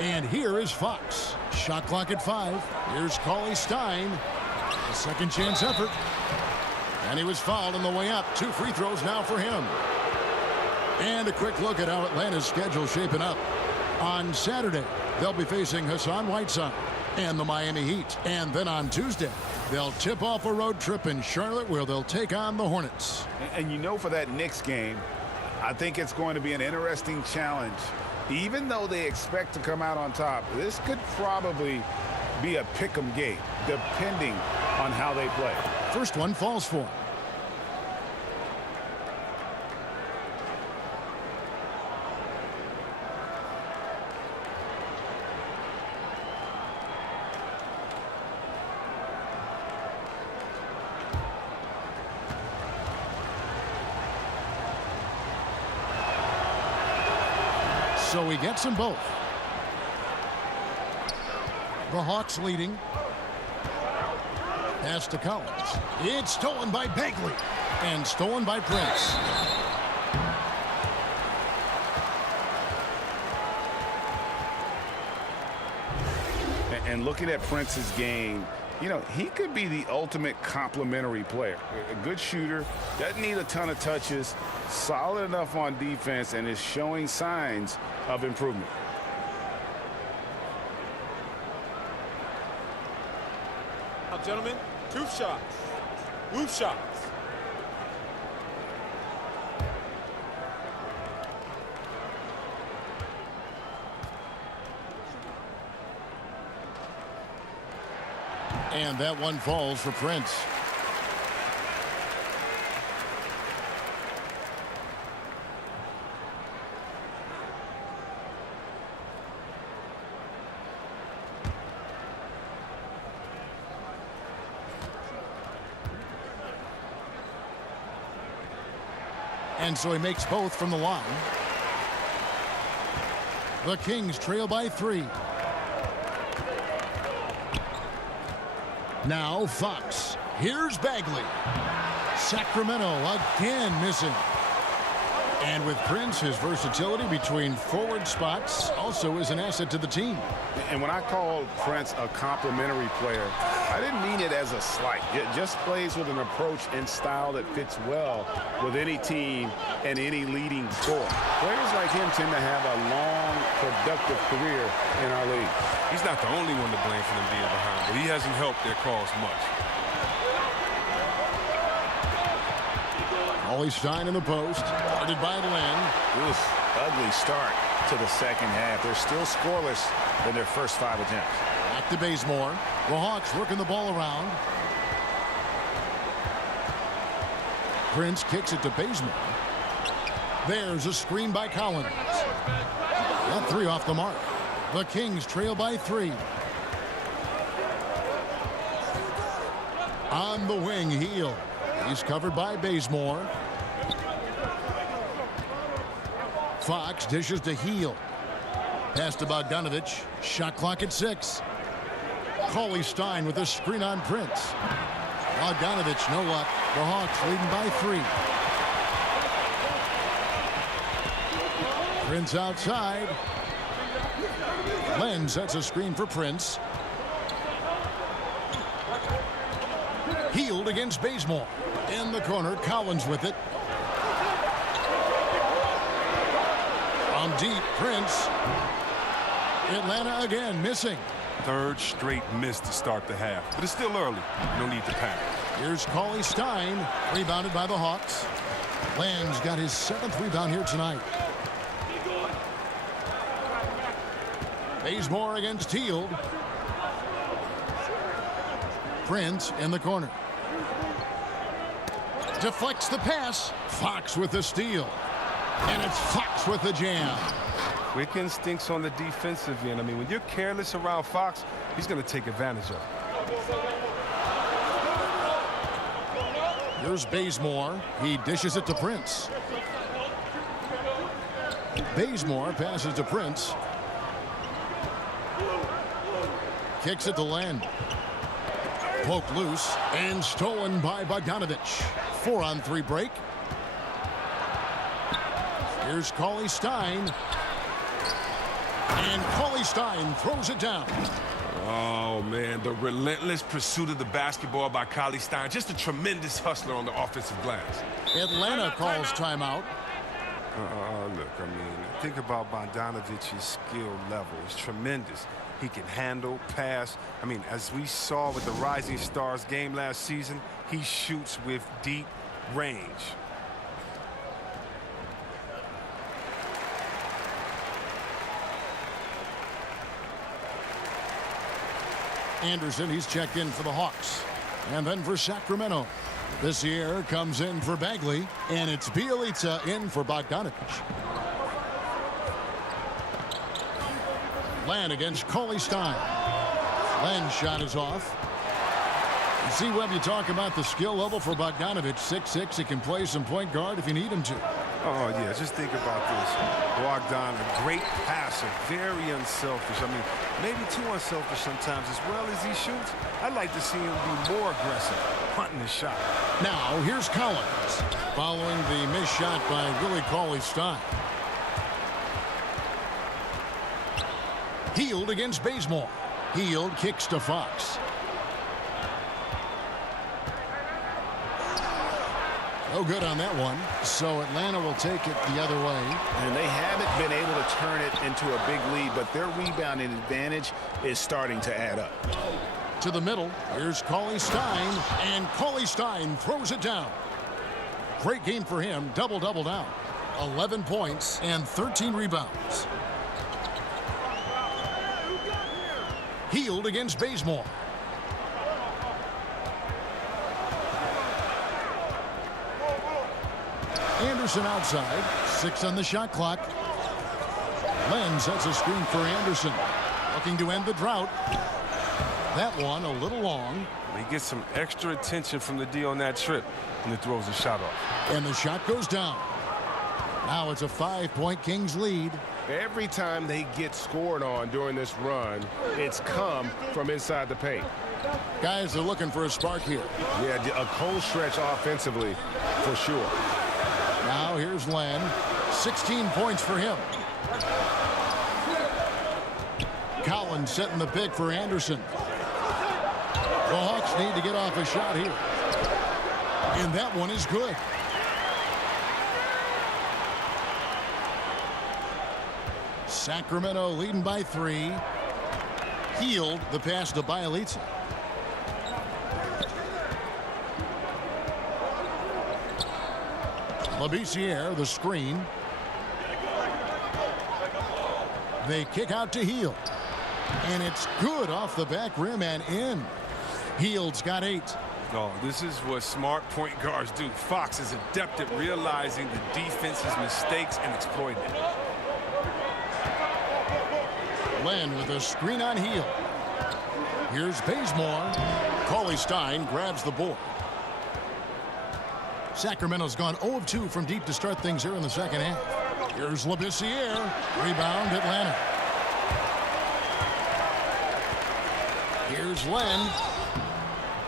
And here is Fox. Shot clock at 5. Here's Cauley Stein. A second chance effort. And he was fouled on the way up. 2 free throws now for him. And a quick look at how Atlanta's schedule shaping up. On Saturday, they'll be facing Hassan Whiteside and the Miami Heat. And then on Tuesday, they'll tip off a road trip in Charlotte where they'll take on the Hornets. And you know, for that Knicks game, I think it's going to be an interesting challenge. Even though they expect to come out on top, this could probably be a pick-em game, depending on how they play. First one falls for him. So he gets them both. The Hawks leading. Pass to Collins. It's stolen by Bagley and stolen by Prince. And looking at Prince's game, you know, he could be the ultimate complementary player. A good shooter, doesn't need a ton of touches, solid enough on defense, and is showing signs of improvement. Now, gentlemen, two shots. Move shots. And that one falls for Prince. And so he makes both from the line. The Kings trail by 3. Now Fox. Here's Bagley. Sacramento again missing. And with Prince, his versatility between forward spots also is an asset to the team. And when I called Prince a complimentary player, I didn't mean it as a slight. It just plays with an approach and style that fits well with any team and any leading scorer. Players like him tend to have a long, productive career in our league. He's not the only one to blame for them being behind, but he hasn't helped their cause much. Ollie Stein in the post, guarded by Len. Oof, ugly start to the second half. They're still scoreless in their first 5 attempts. Back to Bazemore. The Hawks working the ball around. Prince kicks it to Bazemore. There's a screen by Collins. That 3 off the mark. The Kings trail by 3. On the wing, Heel. He's covered by Bazemore. Fox dishes to Heel. Pass to Bogdanovich. Shot clock at 6. Cauley Stein with a screen on Prince. Bogdanovich, no luck. The Hawks leading by 3. Prince outside. Len sets a screen for Prince. Healed against Bazemore. In the corner, Collins with it. From deep, Prince. Atlanta again missing. Third straight miss to start the half, but it's still early. No need to panic. Here's Cauley Stein, rebounded by the Hawks. Len's got his 7th rebound here tonight. Bazemore against Hield. Prince in the corner. Deflects the pass. Fox with the steal. And it's Fox with the jam. Quick instincts on the defensive end. I mean, when you're careless around Fox, he's going to take advantage of it. Here's Bazemore. He dishes it to Prince. Bazemore passes to Prince. Kicks it to Len. Poked loose and stolen by Bogdanovich. 4-on-3 break. Here's Cauley Stein. And Cauley Stein throws it down. Oh, man, the relentless pursuit of the basketball by Cauley Stein. Just a tremendous hustler on the offensive glass. Atlanta calls timeout. Look, I mean, think about Bogdanovic's skill level. It's tremendous. He can handle, pass. I mean, as we saw with the Rising Stars game last season, he shoots with deep range. Anderson, he's checked in for the Hawks. And then for Sacramento, this year comes in for Bagley, and it's Bielitsa in for Bogdanovic. Land against Cauley-Stein. Len's shot is off. You see, Webb, you talk about the skill level for Bogdanovic. 6'6", he can play some point guard if you need him to. Oh, yeah, just think about this. Bogdan, a great passer, very unselfish. I mean, maybe too unselfish sometimes. As well as he shoots, I'd like to see him be more aggressive, hunting the shot. Now, here's Collins, following the missed shot by Willie Cauley-Stein. Hield against Bazemore. Hield kicks to Fox. No good on that one. So Atlanta will take it the other way. And they haven't been able to turn it into a big lead, but their rebounding advantage is starting to add up. To the middle, here's Cauley-Stein, and Cauley-Stein throws it down. Great game for him, double-double down. 11 points and 13 rebounds. Hield against Bazemore. Anderson outside, 6 on the shot clock. Len sets a screen for Anderson, looking to end the drought. That one a little long. He gets some extra attention from the D on that trip, and he throws a shot off. And the shot goes down. Now it's a 5-point Kings lead. Every time they get scored on during this run, it's come from inside the paint. Guys are looking for a spark here. Yeah, a cold stretch offensively for sure. Now here's Len. 16 points for him. Collins setting the pick for Anderson. The Hawks need to get off a shot here. And that one is good. Sacramento leading by 3. Hield the pass to Bielitsa. Labissiere, the screen. They kick out to Hield. And it's good off the back rim and in. Hield's got 8. Oh, this is what smart point guards do. Fox is adept at realizing the defense's mistakes and exploiting it. Len with a screen on Hield. Here's Bazemore. Cauley-Stein grabs the board. Sacramento's gone 0 of 2 from deep to start things here in the second half. Here's Labissiere. Rebound Atlanta. Here's Len.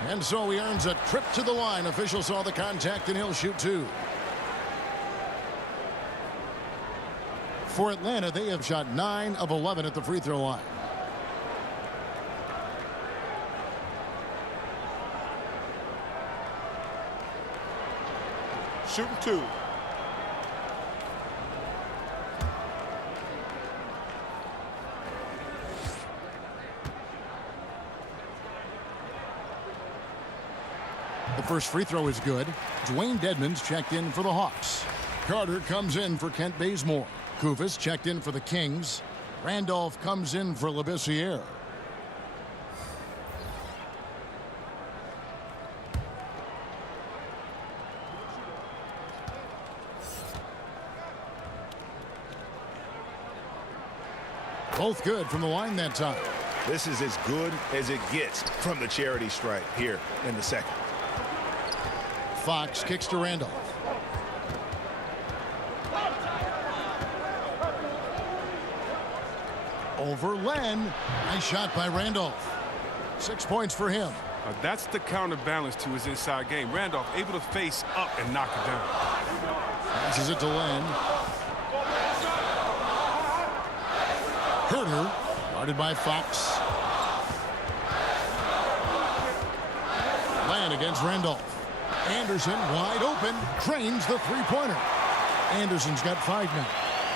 And so he earns a trip to the line. Official saw the contact and he'll shoot 2. For Atlanta, they have shot 9 of 11 at the free throw line. Shooting 2. The first free throw is good. Dwayne Dedmon's checked in for the Hawks. Carter comes in for Kent Bazemore. Kufis checked in for the Kings. Randolph comes in for Labissiere. Both good from the line that time. This is as good as it gets from the charity stripe here in the second. Fox kicks to Randolph. Over Len. Nice shot by Randolph. 6 points for him. That's the counterbalance to his inside game. Randolph able to face up and knock it down. Passes it to Len. Herter, guarded by Fox. Len against Randolph. Anderson wide open, drains the three-pointer. Anderson's got 5 now.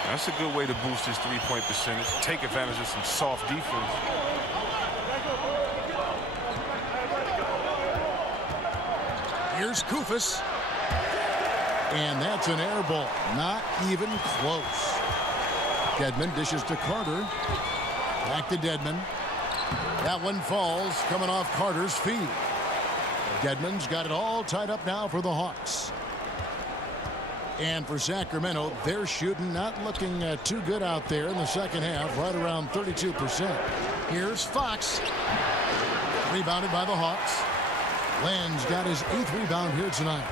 That's a good way to boost his three-point percentage. Take advantage of some soft defense. Here's Kufis. And that's an air ball. Not even close. Dedmon dishes to Carter. Back to Dedmon. That one falls, coming off Carter's feet. Dedmon's got it all tied up now for the Hawks. And for Sacramento, they're shooting, not looking too good out there in the second half, right around 32%. Here's Fox. Rebounded by the Hawks. Len's got his 8th rebound here tonight.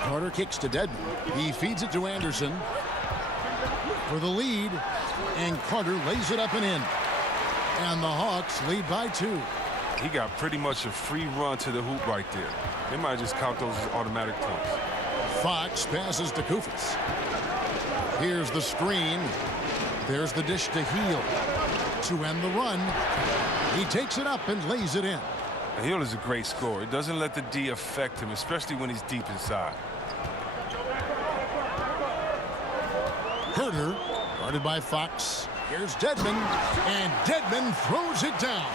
Carter kicks to Dedmon. He feeds it to Anderson for the lead. And Carter lays it up and in. And the Hawks lead by 2. He got pretty much a free run to the hoop right there. They might just count those as automatic points. Fox passes to Kufis. Here's the screen. There's the dish to Hield to end the run. He takes it up and lays it in. Hield is a great scorer. It doesn't let the D affect him, especially when he's deep inside. Herter, guarded by Fox. Here's Dedmon, and Dedmon throws it down.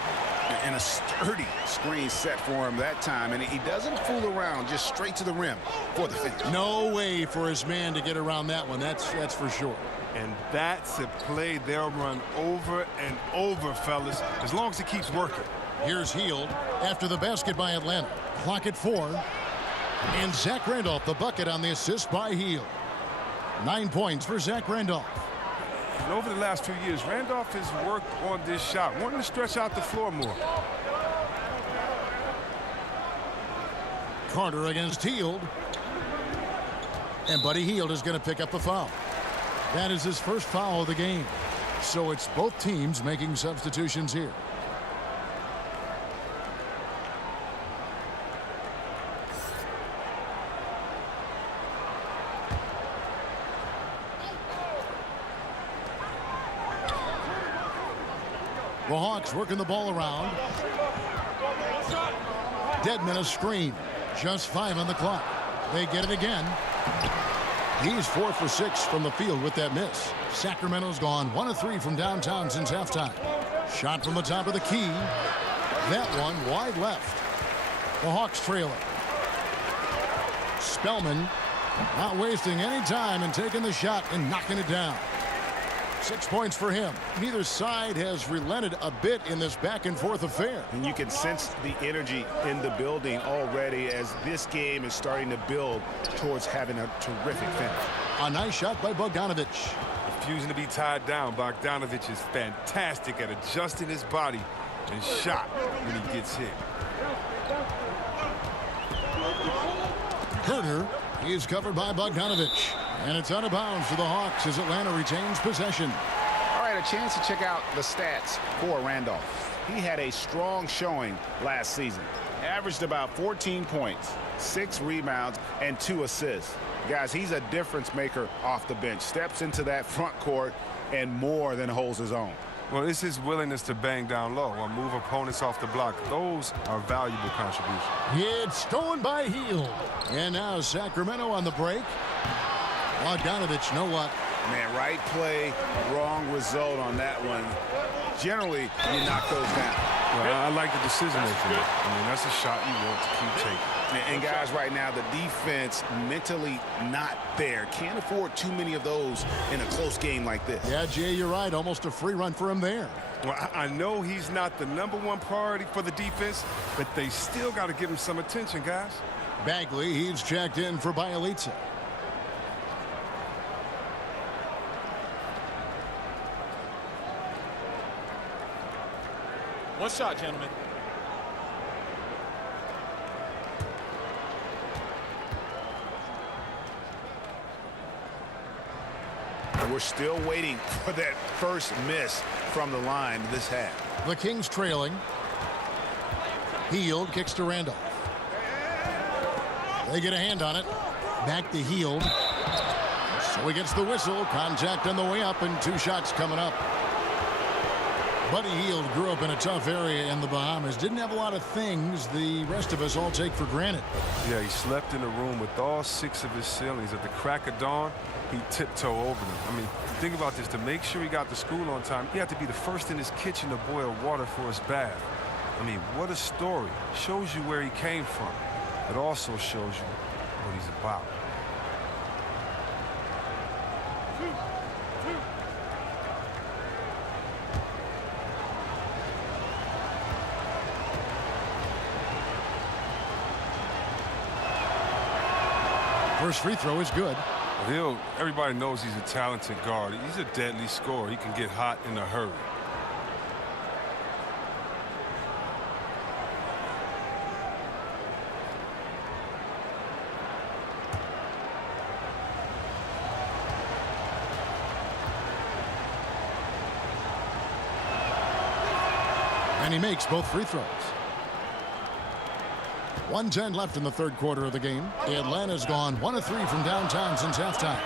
And a sturdy screen set for him that time, and he doesn't fool around, just straight to the rim for the finish. No way for his man to get around that one, that's for sure. And that's a play they'll run over and over, fellas, as long as he keeps working. Here's Hield after the basket by Atlanta. Clock at 4. And Zach Randolph, the bucket on the assist by Hield. 9 points for Zach Randolph. And over the last few years, Randolph has worked on this shot, wanting to stretch out the floor more. Carter against Hield. And Buddy Hield is going to pick up the foul. That is his first foul of the game. So it's both teams making substitutions here. The Hawks working the ball around. Dedmon a screen. Just 5 on the clock. They get it again. He's 4 for 6 from the field with that miss. Sacramento's gone 1 of 3 from downtown since halftime. Shot from the top of the key. That one wide left. The Hawks trail it. Spellman not wasting any time and taking the shot and knocking it down. 6 points for him. Neither side has relented a bit in this back-and-forth affair. And you can sense the energy in the building already as this game is starting to build towards having a terrific finish. A nice shot by Bogdanovic. Refusing to be tied down, Bogdanovic is fantastic at adjusting his body and shot when he gets hit. Herter is covered by Bogdanovic. And it's out of bounds for the Hawks as Atlanta retains possession. All right, a chance to check out the stats for Randolph. He had a strong showing last season. Averaged about 14 points, 6 rebounds, and 2 assists. Guys, he's a difference maker off the bench. Steps into that front court and more than holds his own. Well, it's his willingness to bang down low or move opponents off the block. Those are valuable contributions. It's stolen by Hield. And now Sacramento on the break. Bogdanovic, know what? Man, right play, wrong result on that one. Generally, you knock those down. Well, I like the decision making. I mean, that's a shot you want to keep taking. And guys, right now, the defense mentally not there. Can't afford too many of those in a close game like this. Yeah, Jay, you're right. Almost a free run for him there. Well, I know he's not the #1 priority for the defense, but they still got to give him some attention, guys. Bagley, he's checked in for Bielitsa. One shot, gentlemen. We're still waiting for that first miss from the line this half. The Kings trailing. Hield kicks to Randolph. They get a hand on it. Back to Hield. So he gets the whistle. Contact on the way up and 2 shots coming up. Buddy Hield grew up in a tough area in the Bahamas. Didn't have a lot of things the rest of us all take for granted. Yeah, he slept in a room with all 6 of his siblings. At the crack of dawn, he'd tiptoe over them. I mean, think about this. To make sure he got to school on time, he had to be the first in his kitchen to boil water for his bath. I mean, what a story. Shows you where he came from. It also shows you what he's about. First free throw is good. Everybody knows he's a talented guard. He's a deadly scorer. He can get hot in a hurry. And he makes both free throws. 1:10 left in the third quarter of the game. Atlanta's gone 1 of 3 from downtown since halftime.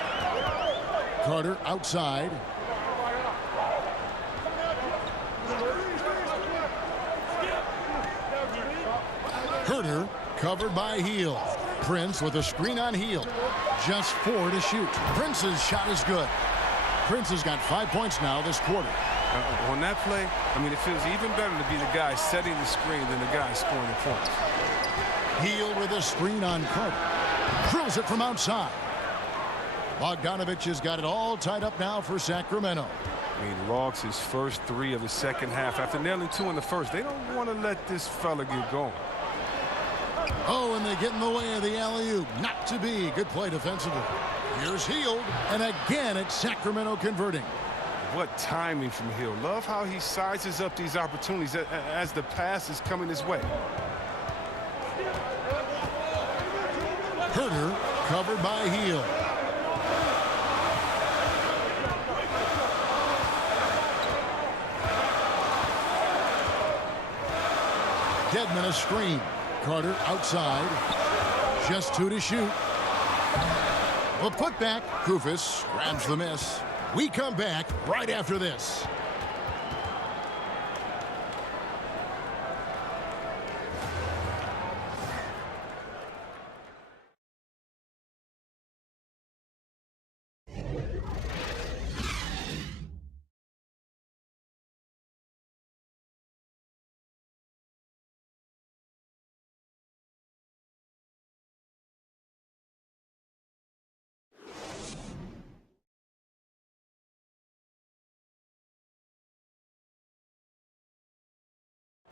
Carter outside. Herter covered by Hield. Prince with a screen on Hield. Just 4 to shoot. Prince's shot is good. Prince has got 5 points now this quarter. On that play, I mean, it feels even better to be the guy setting the screen than the guy scoring the points. Hield with a screen on Carter. Drills it from outside. Bogdanovich has got it all tied up now for Sacramento. I mean, logs his first 3 of the second half. After nailing 2 in the first, they don't want to let this fella get going. Oh, and they get in the way of the alley-oop. Not to be. Good play defensively. Here's Hield, and again it's Sacramento converting. What timing from Hield. Love how he sizes up these opportunities as the pass is coming his way. Herter covered by Hield. Dedmon a screen. Carter outside. Just 2 to shoot. A putback. Kufis grabs the miss. We come back right after this.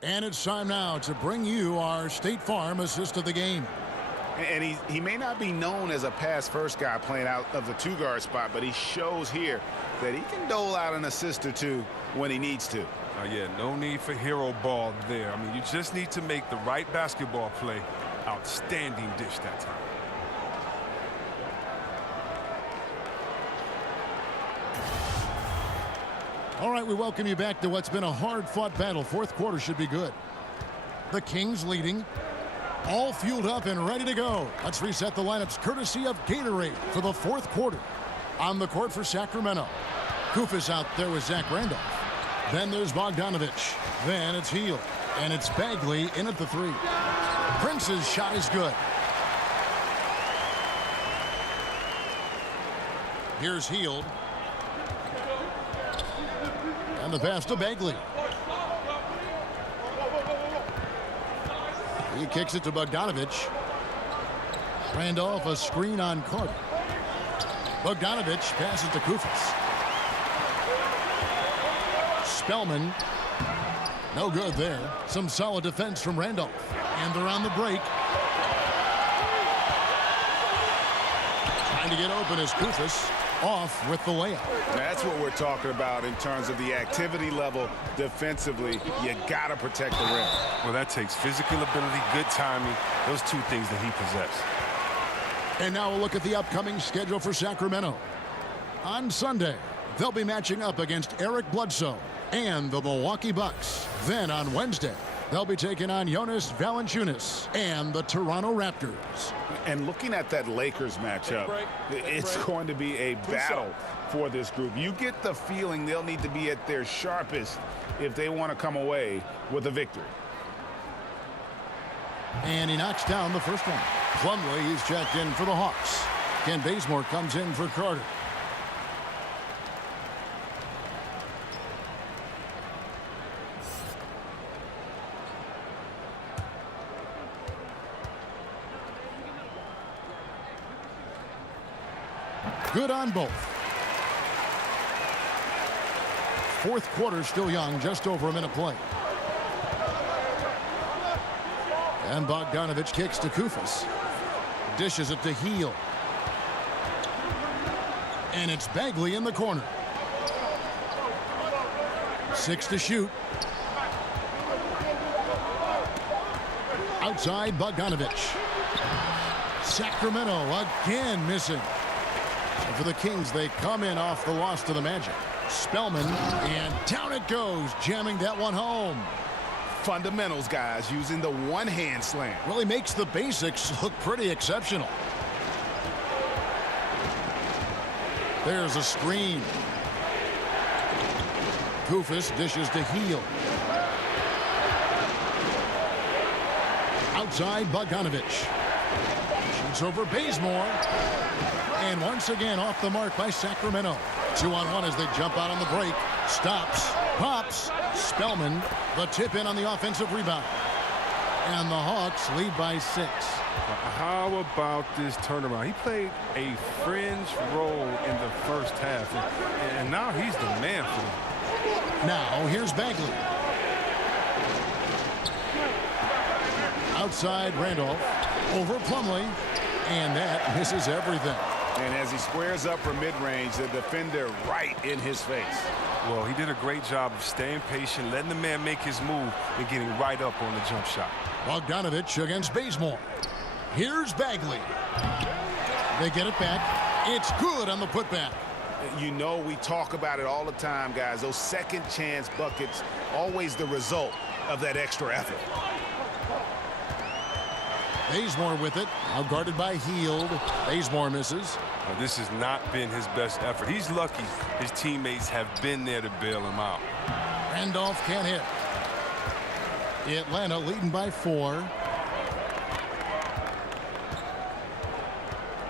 And it's time now to bring you our State Farm assist of the game. And he may not be known as a pass-first guy playing out of the 2-guard spot, but he shows here that he can dole out an assist or 2 when he needs to. Yeah, no need for hero ball there. I mean, you just need to make the right basketball play. Outstanding dish that time. All right, we welcome you back to what's been a hard-fought battle. Fourth quarter should be good. The Kings leading. All fueled up and ready to go. Let's reset the lineups courtesy of Gatorade for the fourth quarter. On the court for Sacramento. Kufis out there with Zach Randolph. Then there's Bogdanovich. Then it's Hield. And it's Bagley in at the 3. Prince's shot is good. Here's Hield. And the pass to Bagley. He kicks it to Bogdanovich. Randolph a screen on Carter. Bogdanovich passes to Kufis. Spellman. No good there. Some solid defense from Randolph. And they're on the break. Trying to get open is Kufis. Off with the layup. That's what we're talking about in terms of the activity level defensively. You got to protect the rim. Well, that takes physical ability, good timing, those 2 things that he possesses. And now we'll look at the upcoming schedule for Sacramento. On Sunday, they'll be matching up against Eric Bledsoe and the Milwaukee Bucks. Then on Wednesday, they'll be taking on Jonas Valanciunas and the Toronto Raptors. And looking at that Lakers matchup, it's going to be a battle for this group. You get the feeling they'll need to be at their sharpest if they want to come away with a victory. And he knocks down the first one. Plumlee is checked in for the Hawks. Ken Bazemore comes in for Carter. Good on both. Fourth quarter still young, just over a minute play. And Bogdanovich kicks to Kufis. Dishes it to Heel. And it's Bagley in the corner. 6 to shoot. Outside Bogdanovich. Sacramento again missing. So for the Kings, they come in off the loss to the Magic. Spellman, and down it goes, jamming that one home. Fundamentals, guys, using the one-hand slam. Really makes the basics look pretty exceptional. There's a screen. Kufis dishes to Heel. Outside Bogdanovich. Shoots over Bazemore. And once again off the mark by Sacramento. 2-on-1 as they jump out on the break. Stops. Pops. Spellman. The tip in on the offensive rebound. And the Hawks lead by 6. How about this turnaround? He played a fringe role in the first half. And now he's the man for them. Now here's Bagley. Outside Randolph. Over Plumlee. And that misses everything. And as he squares up for mid-range, the defender right in his face. Well, he did a great job of staying patient, letting the man make his move, and getting right up on the jump shot. Bogdanovich against Bazemore. Here's Bagley. They get it back. It's good on the putback. You know, we talk about it all the time, guys. Those second chance buckets, always the result of that extra effort. Bazemore with it. Now guarded by Hield. Bazemore misses. This has not been his best effort. He's lucky his teammates have been there to bail him out. Randolph can't hit. Atlanta leading by 4.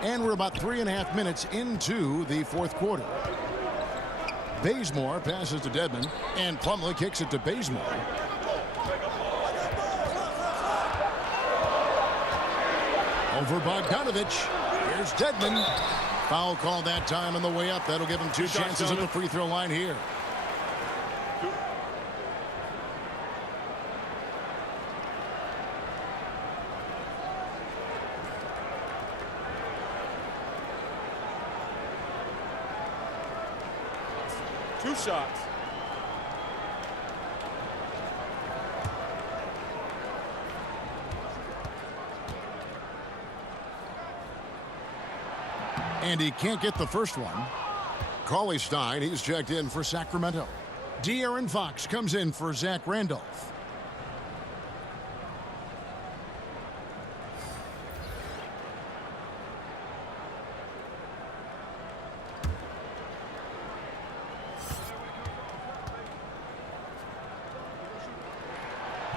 And we're about 3.5 minutes into the fourth quarter. Bazemore passes to Dedmon, and Plumlee kicks it to Bazemore. Over Bogdanovich. Here's Dedmon. Foul call that time on the way up. That'll give him 2 chances at the free throw line here. Two shots. And he can't get the first one. Cauley Stein, he's checked in for Sacramento. De'Aaron Fox comes in for Zach Randolph.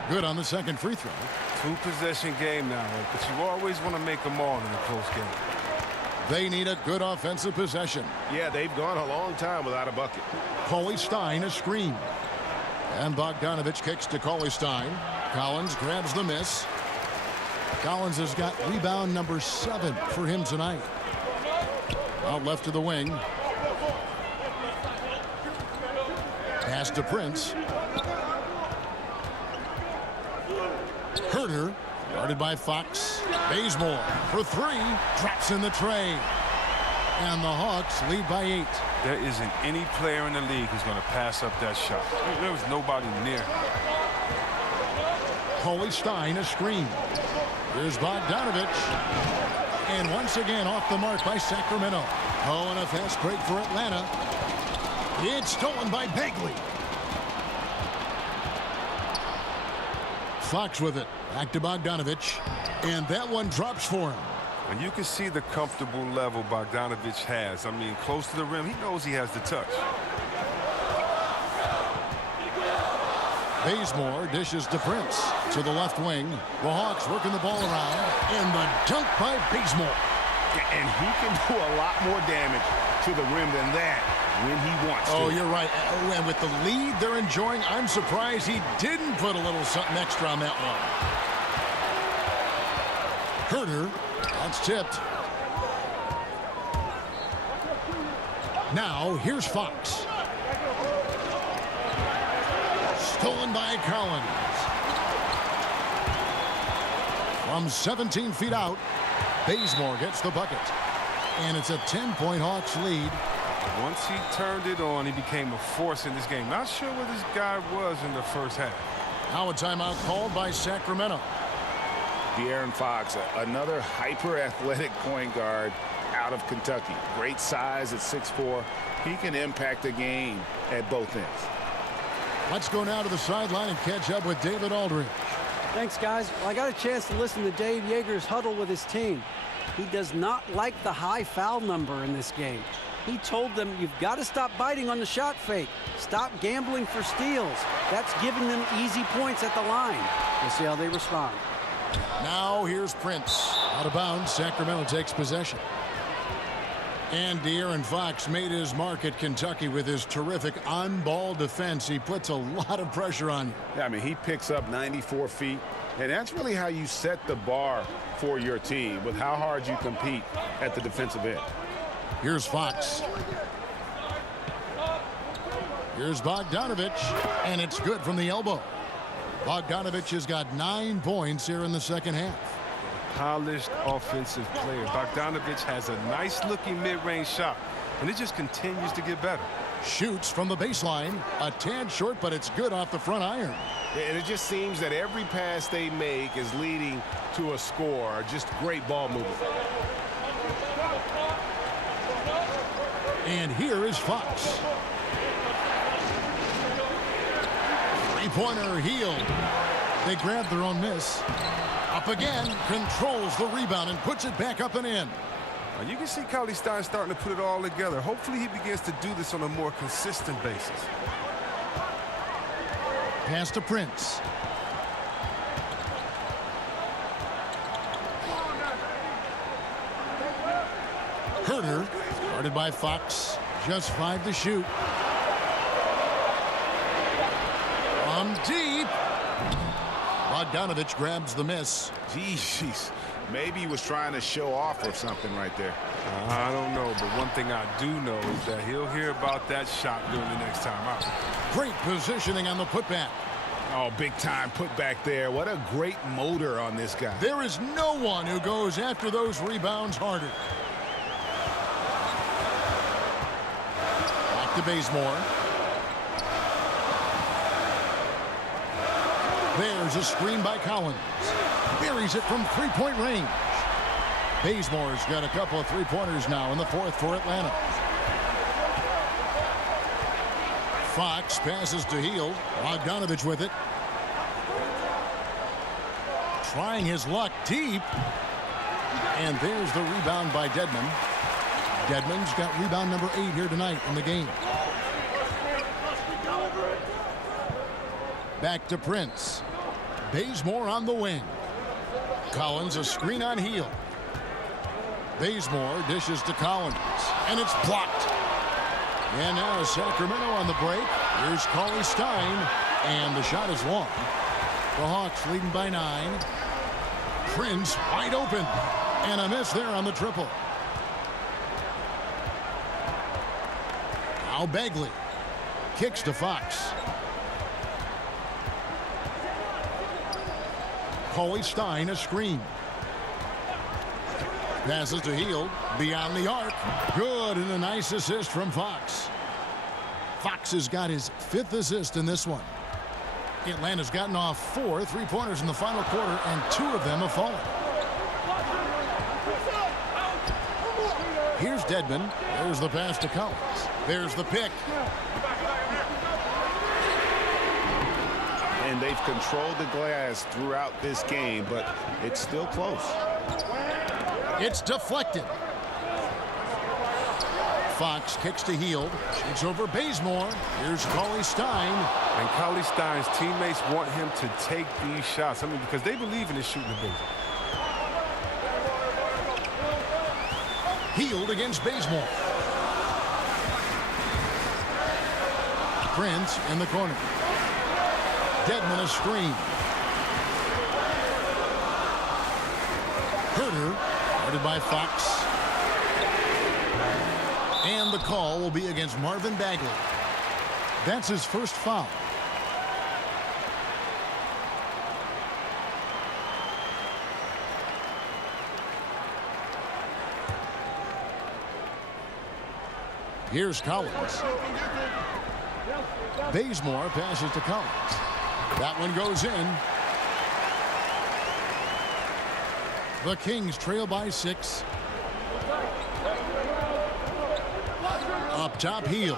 Good on the second free throw. 2-possession game now, but you always want to make them all in a close game. They need a good offensive possession. Yeah, they've gone a long time without a bucket. Cauley Stein a screen. And Bogdanovich kicks to Cauley Stein. Collins grabs the miss. Collins has got rebound number 7 for him tonight. Out left to the wing. Pass to Prince. Herter, guarded by Fox. Bazemore for 3, drops in the tray. And the Hawks lead by 8. There isn't any player in the league who's going to pass up that shot. There was nobody near. Cauley Stein a screen. Here's Bogdanovich. And once again off the mark by Sacramento. Oh, and a fast break for Atlanta. It's stolen by Bagley. Fox with it. Back to Bogdanovich. And that one drops for him. And you can see the comfortable level Bogdanovich has. I mean, close to the rim, he knows he has the touch. Bazemore dishes to Prince to the left wing. The Hawks working the ball around, and the dunk by Bazemore. And he can do a lot more damage to the rim than that when he wants to. Oh, you're right. And with the lead they're enjoying, I'm surprised he didn't put a little something extra on that one. Herter, that's tipped. Now, here's Fox. Stolen by Collins. From 17 feet out, Bazemore gets the bucket. And it's a 10-point Hawks lead. Once he turned it on, he became a force in this game. Not sure where this guy was in the first half. Now a timeout called by Sacramento. De'Aaron Fox, another hyper-athletic point guard out of Kentucky. Great size at 6'4". He can impact the game at both ends. Let's go now to the sideline and catch up with David Aldridge. Thanks, guys. Well, I got a chance to listen to Dave Yeager's huddle with his team. He does not like the high foul number in this game. He told them, you've got to stop biting on the shot fake. Stop gambling for steals. That's giving them easy points at the line. We'll see how they respond. Now here's Prince. Out of bounds, Sacramento takes possession. And De'Aaron Fox made his mark at Kentucky with his terrific on-ball defense. He puts a lot of pressure on you. Yeah, I mean, he picks up 94 feet, and that's really how you set the bar for your team, with how hard you compete at the defensive end. Here's Fox. Here's Bogdanovich, and it's good from the elbow. Bogdanovich has got 9 points here in the second half. Polished offensive player. Bogdanovich has a nice-looking mid-range shot, and it just continues to get better. Shoots from the baseline. A tad short, but it's good off the front iron. And it just seems that every pass they make is leading to a score. Just great ball movement. And here is Fox. Three-pointer Hield. They grab their own miss. Up again, controls the rebound and puts it back up and in. Now you can see Cauley-Stein starting to put it all together. Hopefully he begins to do this on a more consistent basis. Pass to Prince. Herter, guarded by Fox. Just 5 to shoot. From deep. Bogdanovich grabs the miss. Jeez, maybe he was trying to show off or something right there. I don't know, but one thing I do know is that he'll hear about that shot during the next time out. Great positioning on the putback. Oh, big time putback there. What a great motor on this guy. There is no one who goes after those rebounds harder. Back to Bazemore. There's a screen by Collins. Buries it from three-point range. Bazemore's got a couple of three-pointers now in the fourth for Atlanta. Fox passes to Hield. Bogdanovich with it. Trying his luck deep. And there's the rebound by Dedmon. Dedmon's got rebound number 8 here tonight in the game. Back to Prince. Bazemore on the wing. Collins a screen on Hield. Bazemore dishes to Collins. And it's blocked. And now Sacramento on the break. Here's Cauley-Stein. And the shot is long. The Hawks leading by 9. Prince wide open. And a miss there on the triple. Now Bagley. Kicks to Fox. Cauley-Stein a screen. Passes to Hield. Beyond the arc. Good, and a nice assist from Fox. Fox has got his 5th assist in this one. Atlanta's gotten off 4 three-pointers in the final quarter, and 2 of them have fallen. Here's Dedmon. There's the pass to Collins. There's the pick. And they've controlled the glass throughout this game, but it's still close. It's deflected. Fox kicks to Hield. Shoots over Bazemore. Here's Cauley Stein. And Cauley Stein's teammates want him to take these shots. I mean, because they believe in his shooting ability. Hield against Bazemore. Prince in the corner. Dedmon a screen. Herter, guarded by Fox. And the call will be against Marvin Bagley. That's his first foul. Here's Collins. Bazemore passes to Collins. That one goes in. The Kings trail by 6. Up top, Hield.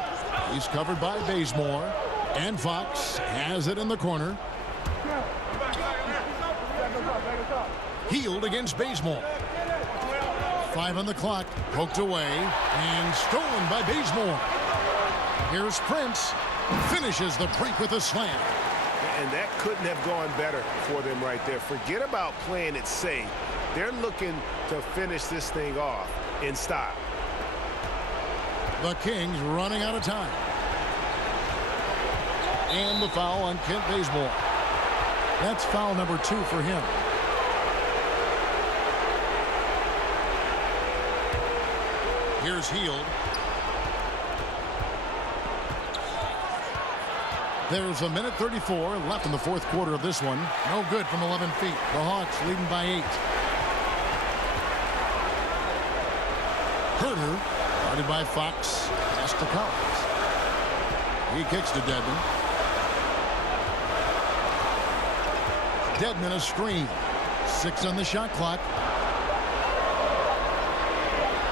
He's covered by Bazemore. And Fox has it in the corner. Hield against Bazemore. 5 on the clock. Poked away. And stolen by Bazemore. Here's Prince. Finishes the break with a slam. And that couldn't have gone better for them right there. Forget about playing it safe. They're looking to finish this thing off in style. The Kings running out of time. And the foul on Kent Bazemore. That's foul number 2 for him. Here's Hield. There's a minute 34 left in the fourth quarter of this one. No good from 11 feet. The Hawks leading by 8. Herter, guarded by Fox. Pass to Collins. He kicks to Dedmon. Dedmon a screen. 6 on the shot clock.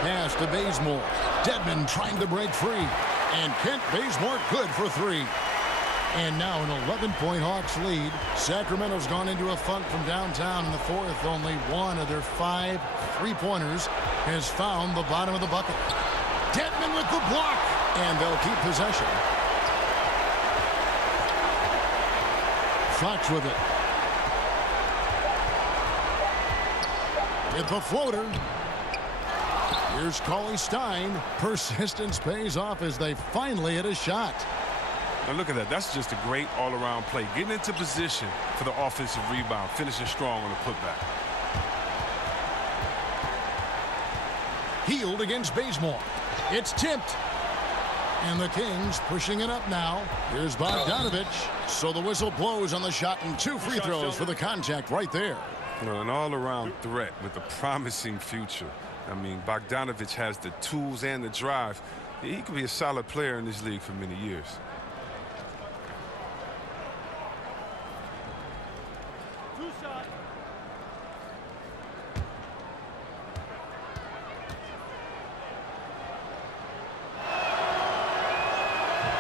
Pass to Bazemore. Dedmon trying to break free. And Kent Bazemore good for 3. And now an 11-point Hawks lead. Sacramento's gone into a funk from downtown in the fourth. Only one of their 5 3-pointers has found the bottom of the bucket. Dedmon with the block. And they'll keep possession. Fox with it. With the floater. Here's Cauley Stein. Persistence pays off as they finally hit a shot. Now look at that. That's just a great all-around play. Getting into position for the offensive rebound. Finishing strong on the putback. Hield against Bazemore. It's tipped. And the Kings pushing it up now. Here's Bogdanovich. So the whistle blows on the shot and 2 free throws for the contact right there. Well, an all-around threat with a promising future. I mean, Bogdanovich has the tools and the drive. He could be a solid player in this league for many years.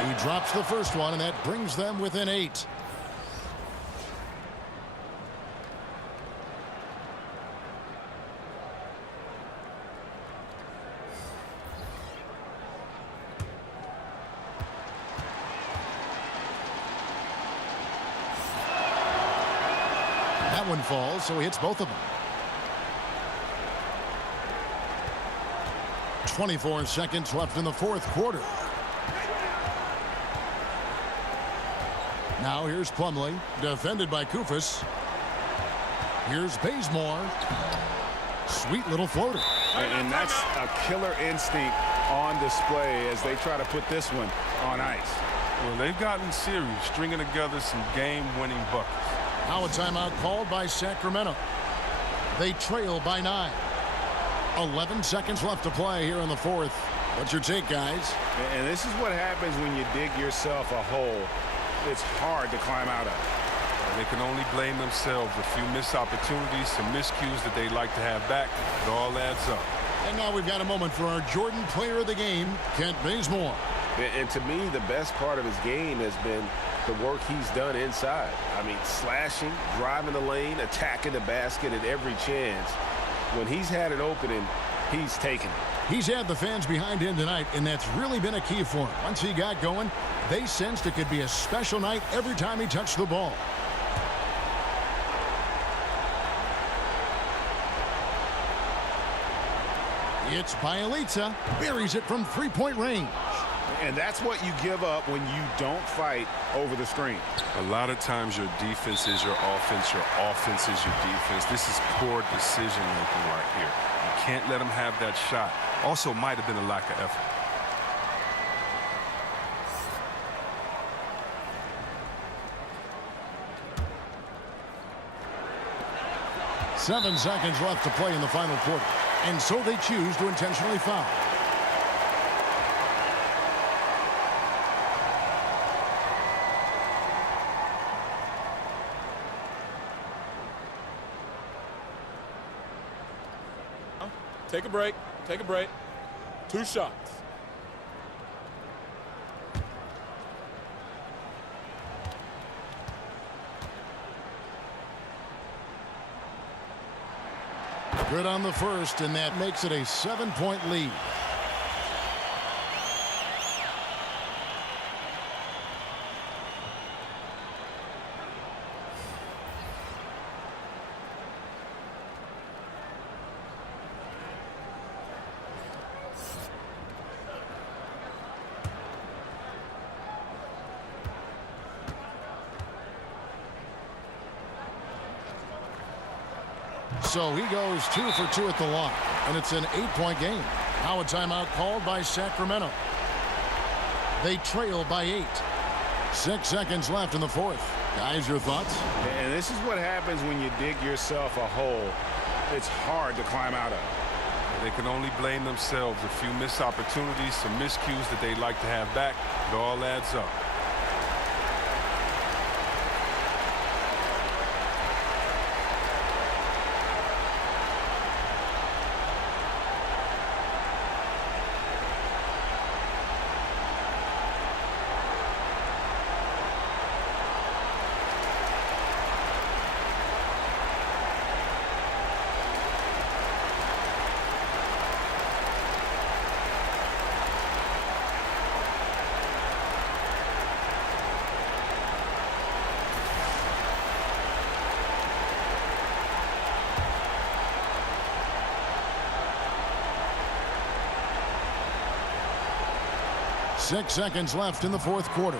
He drops the first one, and that brings them within 8. That one falls, so he hits both of them. 24 seconds left in the fourth quarter. Now here's Plumlee, defended by Koufos. Here's Bazemore. Sweet little floater. And that's a killer instinct on display as they try to put this one on ice. Well, they've gotten serious, stringing together some game-winning buckets. Now a timeout called by Sacramento. They trail by 9. 11 seconds left to play here in the fourth. What's your take, guys? And this is what happens when you dig yourself a hole. It's hard to climb out of. They can only blame themselves. A few missed opportunities, some miscues that they'd like to have back. It all adds up. And now we've got a moment for our Jordan player of the game, Kent Bazemore. And to me, the best part of his game has been the work he's done inside. I mean, slashing, driving the lane, attacking the basket at every chance. when he's had an opening, he's taken it. He's had the fans behind him tonight, and that's really been a key for him. Once he got going, they sensed it could be a special night every time he touched the ball. It's Bielitsa, buries it from three-point range. And that's what you give up when you don't fight over the screen. A lot of times your defense is your offense is your defense. This is poor decision-making right here. You can't let them have that shot. Also might have been a lack of effort. Seven seconds left to play in the final quarter. And so they choose to intentionally foul. Take a break. Take a break. 2 shots. Good on the first, and that makes it a 7-point lead. So he goes 2 for 2 at the line, and it's an 8-point game. Now a timeout called by Sacramento. They trail by 8. 6 seconds left in the fourth. Guys, your thoughts? And this is what happens when you dig yourself a hole. It's hard to climb out of. They can only blame themselves. A few missed opportunities, some miscues that they'd like to have back. It all adds up. Six seconds left in the fourth quarter.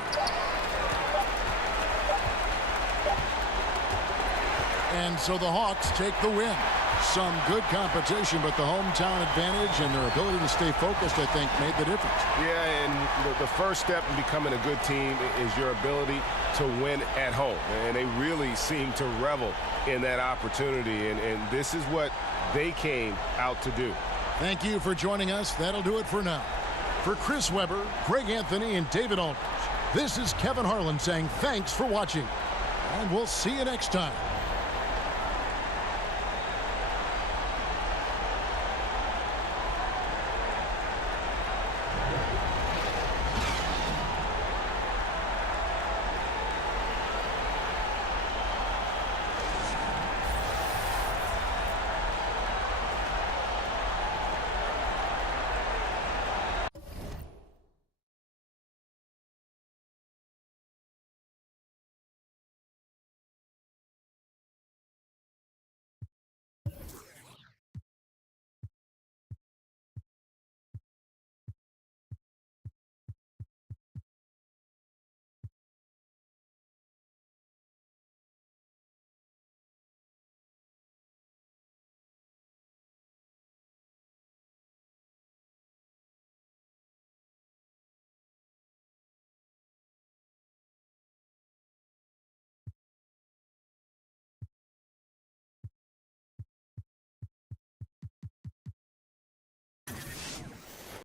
And so the Hawks take the win. Some good competition, but the hometown advantage and their ability to stay focused, I think, made the difference. Yeah, and the first step in becoming a good team is your ability to win at home. And they really seem to revel in that opportunity. And this is what they came out to do. Thank you for joining us. That'll do it for now. For Chris Webber, Greg Anthony, and David Aldridge, this is Kevin Harlan saying thanks for watching. And we'll see you next time.